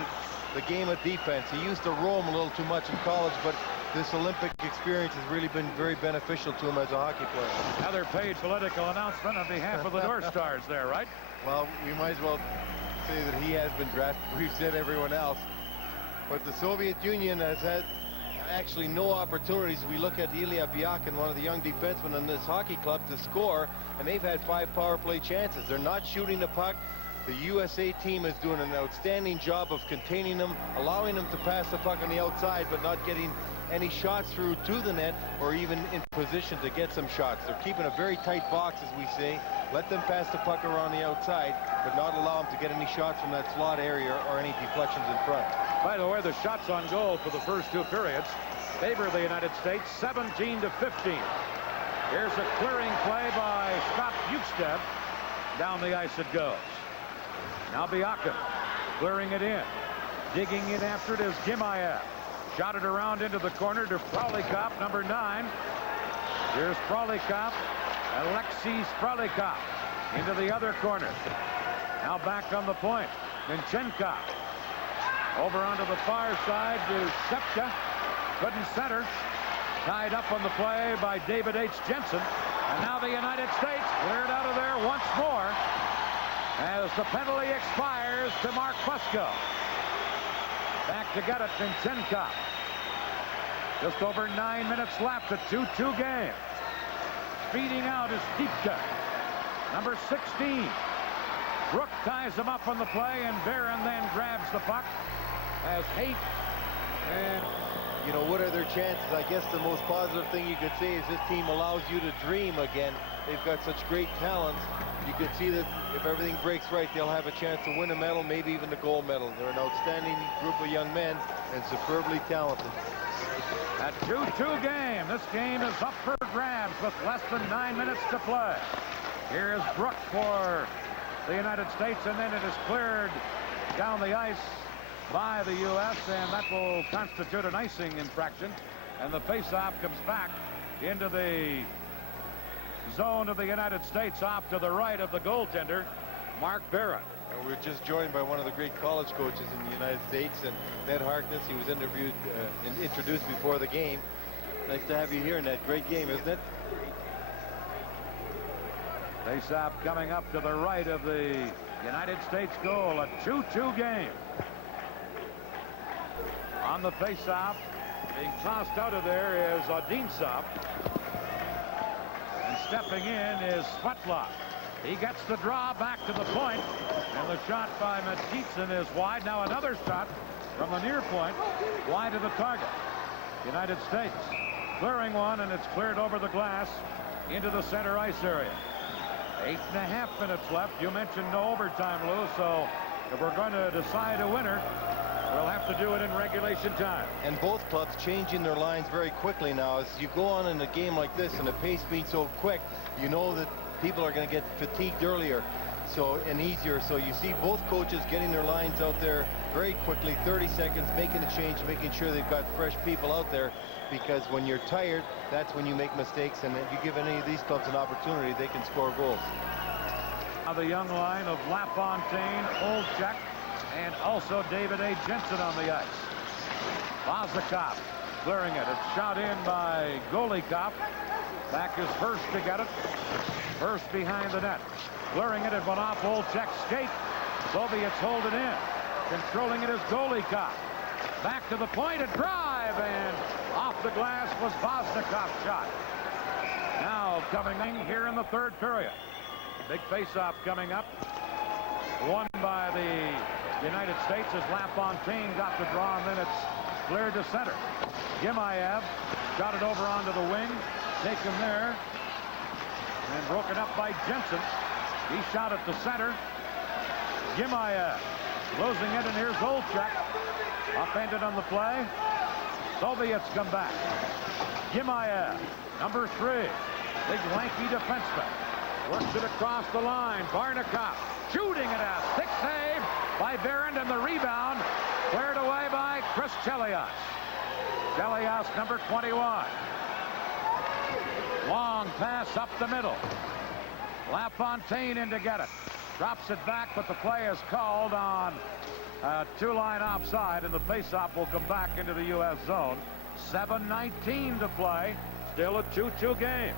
the game of defense. He used to roam a little too much in college, but this Olympic experience has really been very beneficial to him as a hockey player. Another paid political announcement on behalf of the North Stars there, right? Well, we might as well say that he has been drafted. We've said everyone else. But the Soviet Union has had actually no opportunities. We look at Ilya Byakin, one of the young defensemen in this hockey club, to score, and they've had 5 power play chances. They're not shooting the puck. The USA team is doing an outstanding job of containing them, allowing them to pass the puck on the outside, but not getting any shots through to the net or even in position to get some shots. They're keeping a very tight box, as we say. Let them pass the puck around the outside, but not allow them to get any shots from that slot area or any deflections in front. By the way, the shots on goal for the first 2 periods favor the United States 17-15. Here's a clearing play by Scott Bukestead. Down the ice it goes. Now Biakin clearing it in. Digging in after it is Gimayev. Shot it around into the corner to Spralikov, number 9. Here's Spralikov. Alexei Spralikov into the other corner. Now back on the point. Minchenkov. Over onto the far side to Shepka. Couldn't center. Tied up on the play by David H. Jensen. And now the United States cleared out of there once more as the penalty expires to Mark Fusco. Back to get it, Minchenkov. Just over 9 minutes left, a 2-2 game. Speeding out is Stipka, number 16. Brook ties him up on the play, and Barron then grabs the puck as Haight and... You know, what are their chances? I guess the most positive thing you could say is this team allows you to dream again. They've got such great talent. You could see that if everything breaks right, they'll have a chance to win a medal, maybe even the gold medal. They're an outstanding group of young men and superbly talented. A 2-2 game. This game is up for grabs with less than 9 minutes to play. Here's Brook for the United States, and then it is cleared down the ice by the U.S., and that will constitute an icing infraction, and the faceoff comes back into the zone of the United States off to the right of the goaltender, Mark Barron. And we're just joined by one of the great college coaches in the United States, and Ned Harkness. He was interviewed and introduced before the game. Nice to have you here in that great game, isn't it? Faceoff coming up to the right of the United States goal, a 2-2 game. On the faceoff, being tossed out of there is Odintsov. And stepping in is Svetlov. He gets the draw back to the point, and the shot by Matitsin is wide. Now another shot from the near point, wide of the target. United States clearing one, and it's cleared over the glass into the center ice area. 8.5 minutes left. You mentioned no overtime, Lou, so if we're going to decide a winner, we'll have to do it in regulation time. And both clubs changing their lines very quickly now. As you go on in a game like this and the pace being so quick, you know that people are going to get fatigued earlier and easier. So you see both coaches getting their lines out there very quickly, 30 seconds, making a change, making sure they've got fresh people out there, because when you're tired, that's when you make mistakes, and if you give any of these clubs an opportunity, they can score goals. Now the young line of LaFontaine, Olchek, and also David A. Jensen on the ice. Voznikov clearing it. It's shot in by Golikov. Back is Hurst to get it. Hurst behind the net. Clearing it. It went off Olchek's skate. Soviets hold it in. Controlling it is Golikov. Back to the point. A drive, and off the glass was Voznikov's shot. Now coming in here in the third period. Big face-off coming up. Won by the United States as LaFontaine got the draw, and then it's cleared to center. Gimayev got it over onto the wing, taken there, and broken up by Jensen. He shot it to center. Gimayev losing it, and here's Olchek. Upended on the play. Soviets come back. Gimayev, number 3, big lanky defenseman. Works it across the line. Barnikov shooting it out. Stick save by Barron, and the rebound cleared away by Chris Chelios. Chelios, number 21. Long pass up the middle. LaFontaine in to get it. Drops it back, but the play is called on a 2-line offside, and the faceoff will come back into the U.S. zone. 7:19 to play. Still a 2-2 game.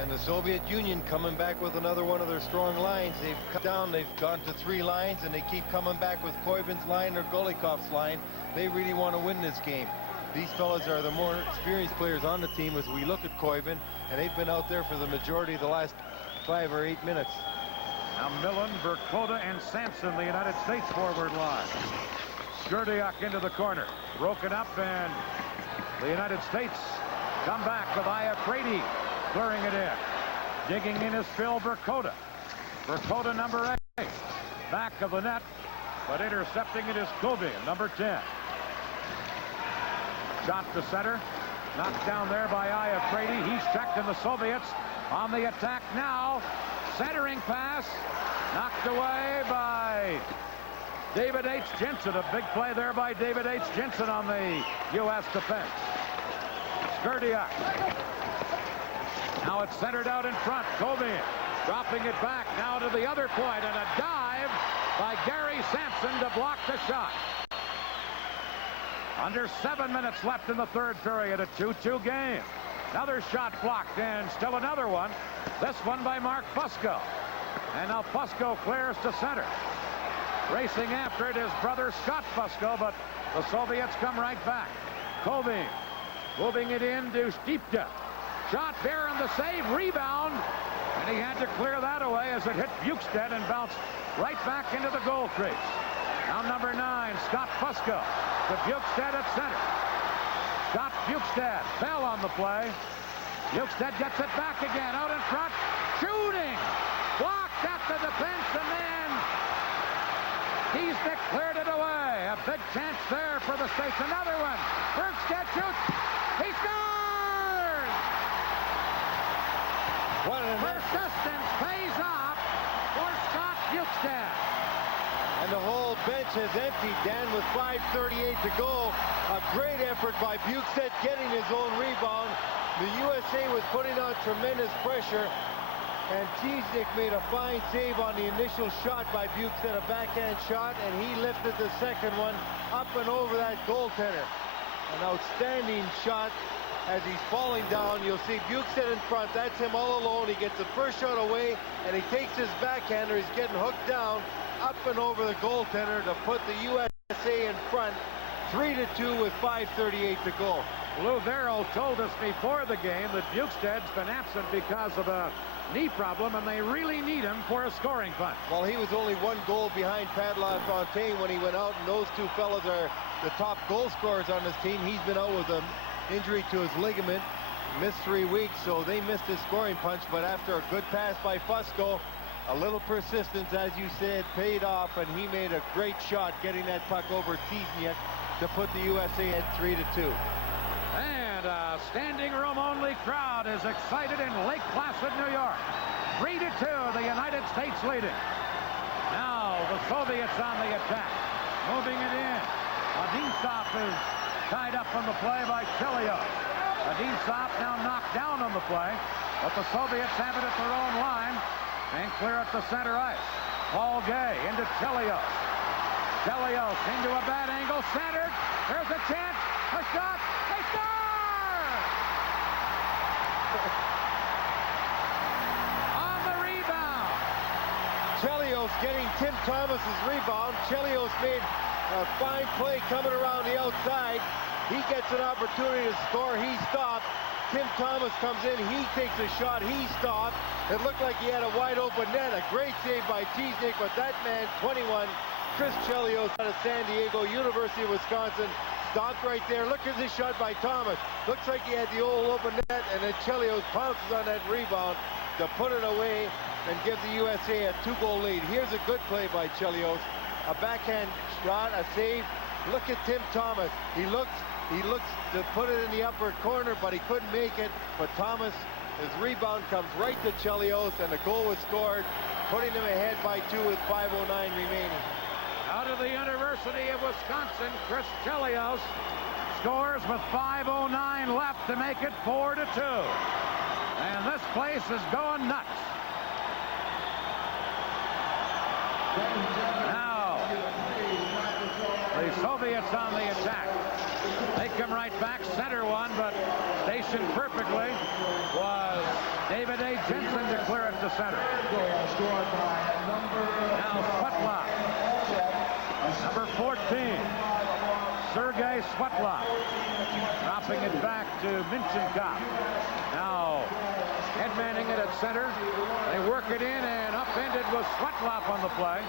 And the Soviet Union coming back with another one of their strong lines. They've cut down, they've gone to 3 lines, and they keep coming back with Koivin's line or Golikov's line. They really want to win this game. These fellas are the more experienced players on the team as we look at Koivin, and they've been out there for the majority of the last 5 or 8 minutes. Now Millen, Verkota, and Sampson, the United States forward line. Skurdiuk into the corner. Broken up, and the United States come back with Iafrate clearing it in. Digging in is Phil Verkota. Verkota, number 8. Back of the net, but intercepting it is Kobe, number 10. Shot to center. Knocked down there by Iafredi. He's checked, and the Soviets on the attack now. Centering pass. Knocked away by David H. Jensen. A big play there by David H. Jensen on the U.S. defense. Skurdiak. Now it's centered out in front. Kovian dropping it back now to the other point, and a dive by Gary Sampson to block the shot. Under 7 minutes left in the third period, a 2-2 game. Another shot blocked, and still another one. This one by Mark Fusco. And now Fusco clears to center. Racing after it is brother Scott Fusco, but the Soviets come right back. Kovian moving it in to Stipka. Shot there on the save, rebound, and he had to clear that away as it hit Bukestad and bounced right back into the goal crease. Now number 9, Scott Fusco to Bukestad at center. Scott Bukestad fell on the play. Bukestad gets it back again, out in front, shooting, blocked at the defense, and then Kiesnick cleared it away. A big chance there for the States. Another one. Bukestad shoots. He scores! Persistence pays off for Scott Bukestad. And the whole bench has emptied, Dan, with 5:38 to go. A great effort by Bukestad getting his own rebound. The USA was putting on tremendous pressure, and Kiesnick made a fine save on the initial shot by Bukestad, a backhand shot, and he lifted the second one up and over that goaltender. An outstanding shot as he's falling down. You'll see Bukestad in front. That's him all alone. He gets the first shot away, and he takes his backhander. He's getting hooked down, up and over the goaltender to put the USA in front, 3-2 with 5:38 to go. Lou Verrill told us before the game that Bukestad's been absent because of a knee problem, and they really need him for a scoring punch. Well, he was only 1 goal behind Pat LaFontaine when he went out, and those two fellas are the top goal scorers on this team. He's been out with an injury to his ligament, missed 3 weeks, so they missed his scoring punch. But after a good pass by Fusco, a little persistence, as you said, paid off, and he made a great shot getting that puck over Kiesnick to put the USA at 3-2. And a standing room only crowd is excited in Lake Placid, New York. 3-2, the United States leading. Now the Soviets on the attack, moving it in. Adinsov is tied up on the play by Chelios. Adinsov now knocked down on the play, but the Soviets have it at their own line and clear at the center ice. Paul Gay into Chelios. Chelios into a bad angle, centered. There's a chance, a shot, they score! On the rebound. Chelios getting Tim Thomas's rebound. Chelios made a fine play coming around the outside. He gets an opportunity to score. He stopped. Tim Thomas comes in. He takes a shot. He stopped. It looked like he had a wide open net. A great save by Kiesnick, but that man, 21, Chris Chelios out of San Diego, University of Wisconsin, stopped right there. Look at this shot by Thomas. Looks like he had the old open net, and then Chelios pounces on that rebound to put it away and give the USA a 2-goal lead. Here's a good play by Chelios. A backhand shot, a save. Look at Tim Thomas. He looks to put it in the upper corner, but he couldn't make it. But Thomas, his rebound comes right to Chelios, and the goal was scored, putting him ahead by 2 with 5:09 remaining. Out of the University of Wisconsin, Chris Chelios scores with 5:09 left to make it 4-2. And this place is going nuts. Now, the Soviets on the attack. They come right back, center one, but stationed perfectly was David A. Jensen to clear it to center. Now Svetlov, number 14, Sergei Svetlov, dropping it back to Minchenkov. Now headmanning it at center. They work it in, and upended was Svetlov on the play.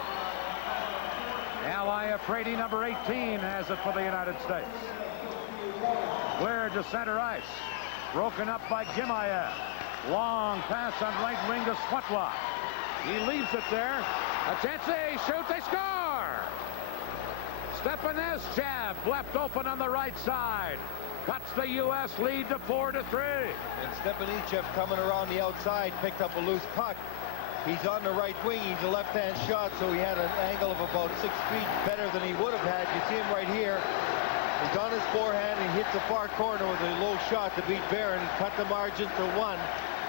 Iafredi, number 18, has it for the United States. Cleared to center ice. Broken up by Gimayev. Long pass on right wing to Svetlov. He leaves it there. A chance, they shoot, they score! Stepanezchev left open on the right side. cuts the U.S. lead to 4-3. And Stepanichev coming around the outside, picked up a loose puck. He's on the right wing. He's a left-hand shot, so he had an angle of about 6 feet better than he would have had. You see him right here. He's on his forehand and hits the far corner with a low shot to beat Barron. He cut the margin to 1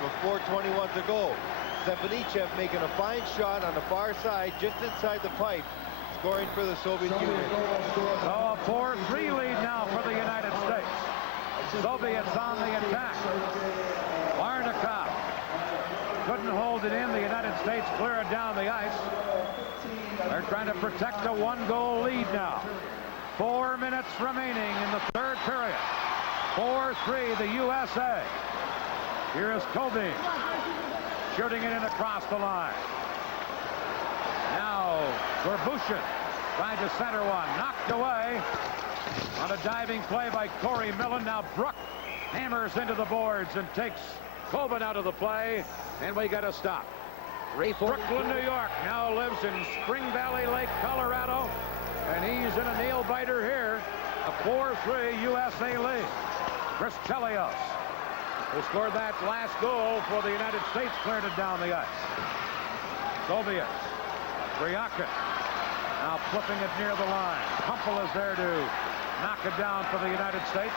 with 4:21 to go. Stepanichev making a fine shot on the far side, just inside the pipe, scoring for the Soviet Union. So a 4-3 lead now for the United States. Soviets on the attack. Varnikov couldn't hold it in. The United States clear it down the ice. They're trying to protect a 1-goal lead now. 4 minutes remaining in the third period. 4-3 the USA. Here is Kobe shooting it in across the line. Now Gorbushin trying to center one. Knocked away on a diving play by Corey Millen. Now Brook hammers into the boards and takes Coben out of the play, and we got to stop. Brooklyn, New York now lives in Spring Valley Lake, Colorado, and he's in a nail-biter here. A 4-3 USA lead. Chris Chelios, who scored that last goal for the United States, cleared it down the ice. Soviets. Bryakin now flipping it near the line. Kumpel is there to knock it down for the United States.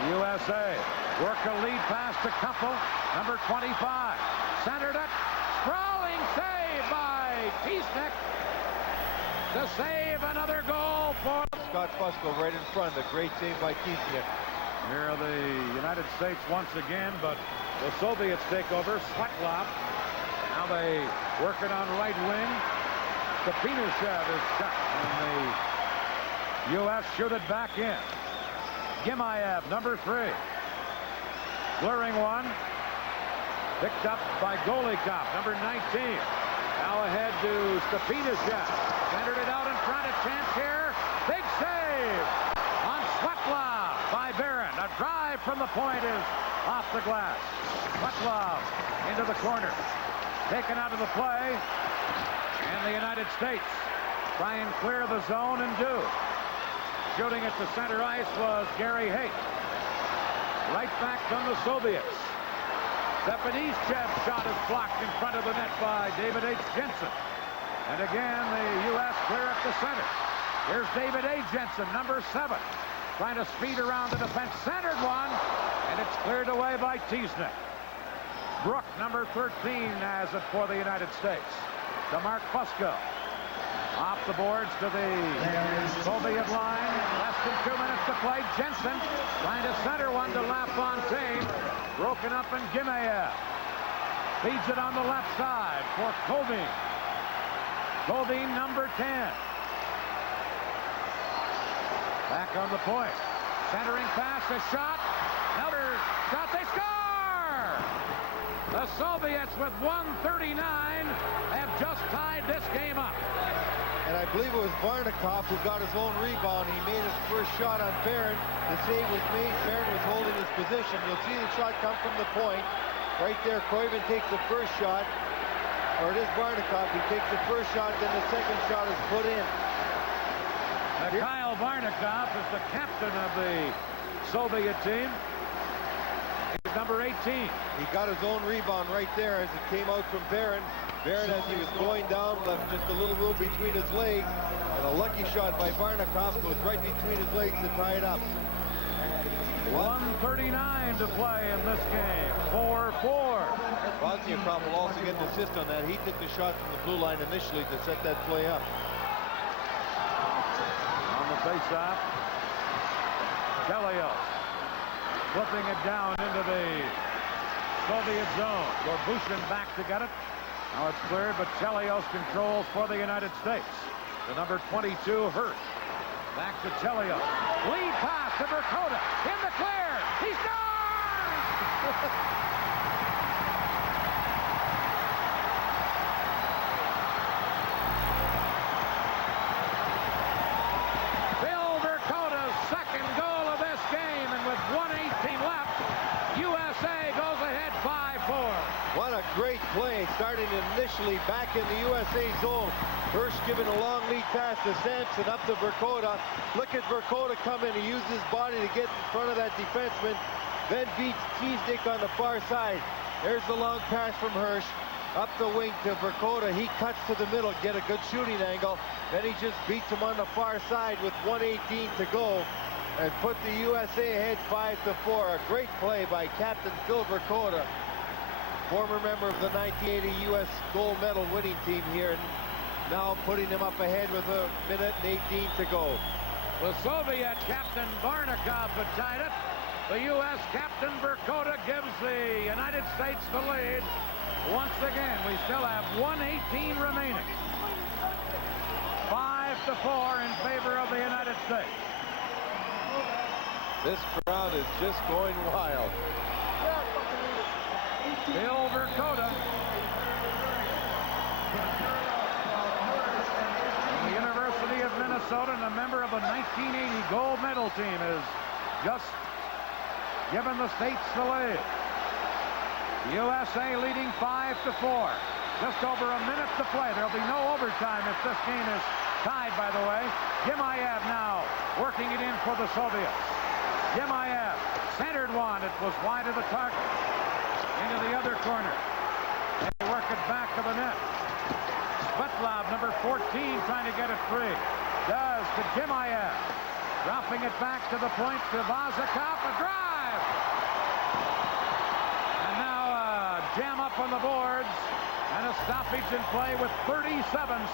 The USA work a lead pass to Kumpel, number 25. Centered it. Sprawling save by Tiesnik to save another goal for Scott Fusco right in front. A great save by Tiesnik. Here are the United States once again, but the Soviets take over. Svetlov. Now they work it on right wing. Stepanichev is cut, and the U.S. shoot it back in. Gimayev, number 3. Clearing one. Picked up by Golikov, number 19. Now ahead to Stepanichev. Centered it out in front. A chance here. Big save on Svetlov by Barron. A drive from the point is off the glass. Svetlov into the corner. Taken out of the play. And the United States try and clear the zone and do. Shooting at the center ice was Gary Haight. Right back from the Soviets. Stepanichev's shot is blocked in front of the net by David H. Jensen. And again, the U.S. clear up the center. Here's David A. Jensen, number 7. Trying to speed around the defense. Centered one, and it's cleared away by Tiesnik. Brook, number 13, has it for the United States. To Mark Fusco. Off the boards to the Soviet line. Less than 2 minutes to play. Jensen trying to center one to LaFontaine. Broken up in Gimayev. Feeds it on the left side for Kovin. Kovin, number 10. Back on the point. Centering pass, a shot. Another shot, they score! The Soviets with 1:39 have just tied this game up. And I believe it was Varnikov who got his own rebound. He made his first shot on Barron. The save was made. Barron was holding his position. You'll see the shot come from the point. Right there, Koivu takes the first shot. Or it is Varnikov. He takes the first shot, then the second shot is put in. Mikhail Varnikov is the captain of the Soviet team. He's number 18. He got his own rebound right there as it came out from Barron. Barron, as he was going down, left just a little room between his legs. And a lucky shot by Varnikov goes right between his legs to tie it up. 1:39 to play in this game. 4-4. Wozniakov will also get an assist on that. He took the shot from the blue line initially to set that play up. On the face-off, Chelios flipping it down into the Soviet zone. Gorbushin back to get it. Now it's cleared, but Chelios controls for the United States. The number 22, Hirsch. Back to Chelios. Lead pass to Verkota. In the clear. He scores! Bill Verkota's second goal of this game, and with 1:18 left, USA goes ahead 5-4. What a great play, starting initially back in the USA zone. Hirsch giving a long lead pass to Sampson up to Verkota. Look at Verkota come in. He uses his body to get in front of that defenseman. Then beats Cheesnick on the far side. There's the long pass from Hirsch. Up the wing to Verkota. He cuts to the middle, get a good shooting angle. Then he just beats him on the far side with 1:18 to go and put the USA ahead 5-4. A great play by Captain Phil Verkota, former member of the 1980 U.S. gold medal winning team here, and now putting him up ahead with 1:18 to go. The Soviet captain Varnikov had tied it. The U.S. captain Verkota gives the United States the lead. Once again, we still have 1:18 remaining. 5-4 in favor of the United States. This crowd is just going wild. Phil Verkota. The University of Minnesota and a member of the 1980 gold medal team is just given the States the lead. USA leading 5-4. Just over a minute to play. There'll be no overtime if this game is tied, by the way. Gimayev now working it in for the Soviets. Gimayev centered one. It was wide of the target. Into the other corner. They work it back to the net. Svetlov, number 14, trying to get it free. Does to Gimayev. Dropping it back to the point to Vazakov. A drive! And now a jam up on the boards. And a stoppage in play with 37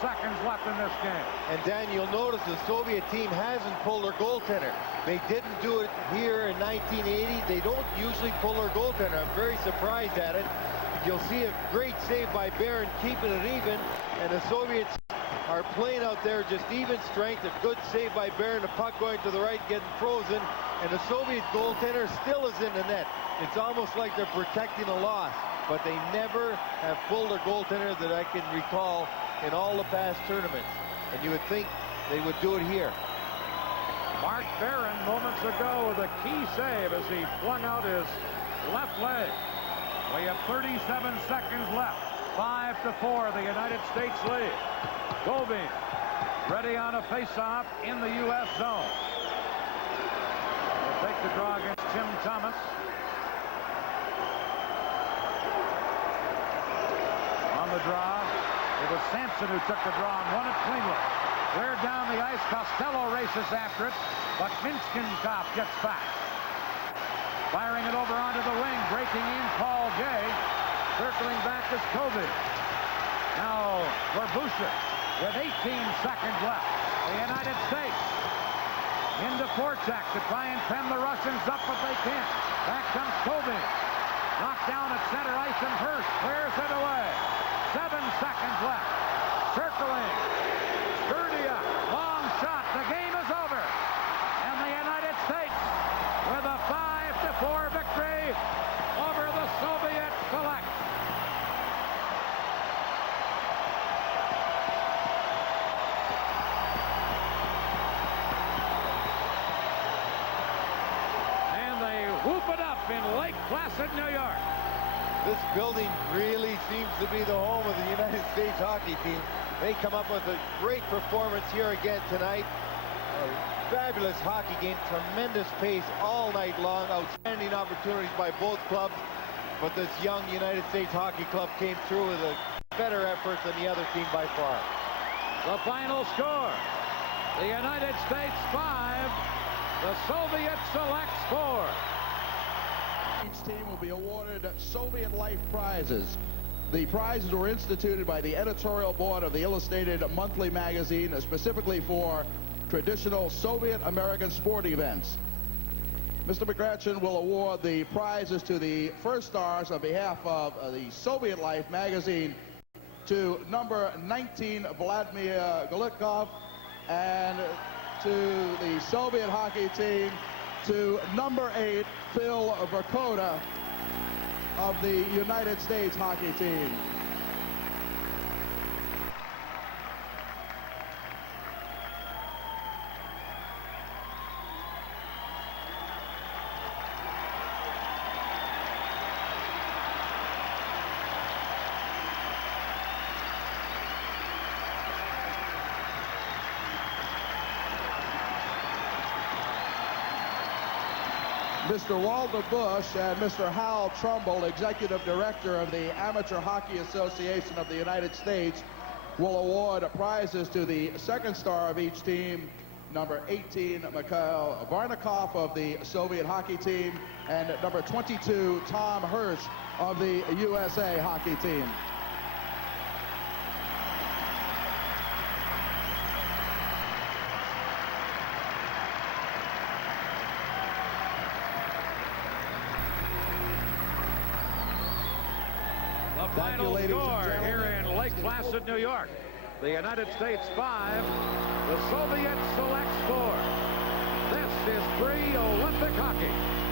seconds left in this game. And Dan, you'll notice the Soviet team hasn't pulled their goaltender. They didn't do it here in 1980. They don't usually pull their goaltender. I'm very surprised at it. You'll see a great save by Barron keeping it even. And the Soviets are playing out there just even strength. A good save by Barron. The puck going to the right, getting frozen. And the Soviet goaltender still is in the net. It's almost like they're protecting a loss. But they never have pulled a goaltender that I can recall in all the past tournaments. And you would think they would do it here. Mark Barron moments ago with a key save as he flung out his left leg. We have 37 seconds left. 5-4, the United States lead. Goldbein ready on a face-off in the U.S. zone. He'll take the draw against Tim Thomas. The draw. It was Sampson who took the draw and won it cleanly. We're down the ice. Costello races after it, but Minskinkov gets back. Firing it over onto the wing. Breaking in, Paul Gay. Circling back is Kobe. Now, Gorbusha with 18 seconds left. The United States into forecheck to try and pen the Russians up, but they can't. Back comes Kobe. Knocked down at center ice, and Hirsch clears it away. 7 seconds left. Circling. Sturdia. Long shot. The game is over. And the United States with a 5-4 victory over the Soviet select. And they whoop it up in Lake Placid, New York. This building really seems to be the home of the United States hockey team. They come up with a great performance here again tonight. A fabulous hockey game, tremendous pace all night long, outstanding opportunities by both clubs. But this young United States Hockey Club came through with a better effort than the other team by far. The final score, the United States 5, the Soviet selects 4. Each team will be awarded Soviet Life prizes. The prizes were instituted by the editorial board of the Illustrated Monthly magazine, specifically for traditional Soviet American sport events. Mr. McGratchin will award the prizes to the first stars on behalf of the Soviet Life magazine to number 19, Vladimir Golikov, and to the Soviet hockey team to number 8, Phil Verkota of the United States hockey team. Mr. Walter Bush and Mr. Hal Trumbull, Executive Director of the Amateur Hockey Association of the United States, will award prizes to the second star of each team, number 18, Mikhail Varnikov of the Soviet hockey team, and number 22, Tom Hirsch of the USA hockey team. The final score here in Lake Placid, New York. The United States 5, the Soviets select 4. This is pre-Olympic hockey.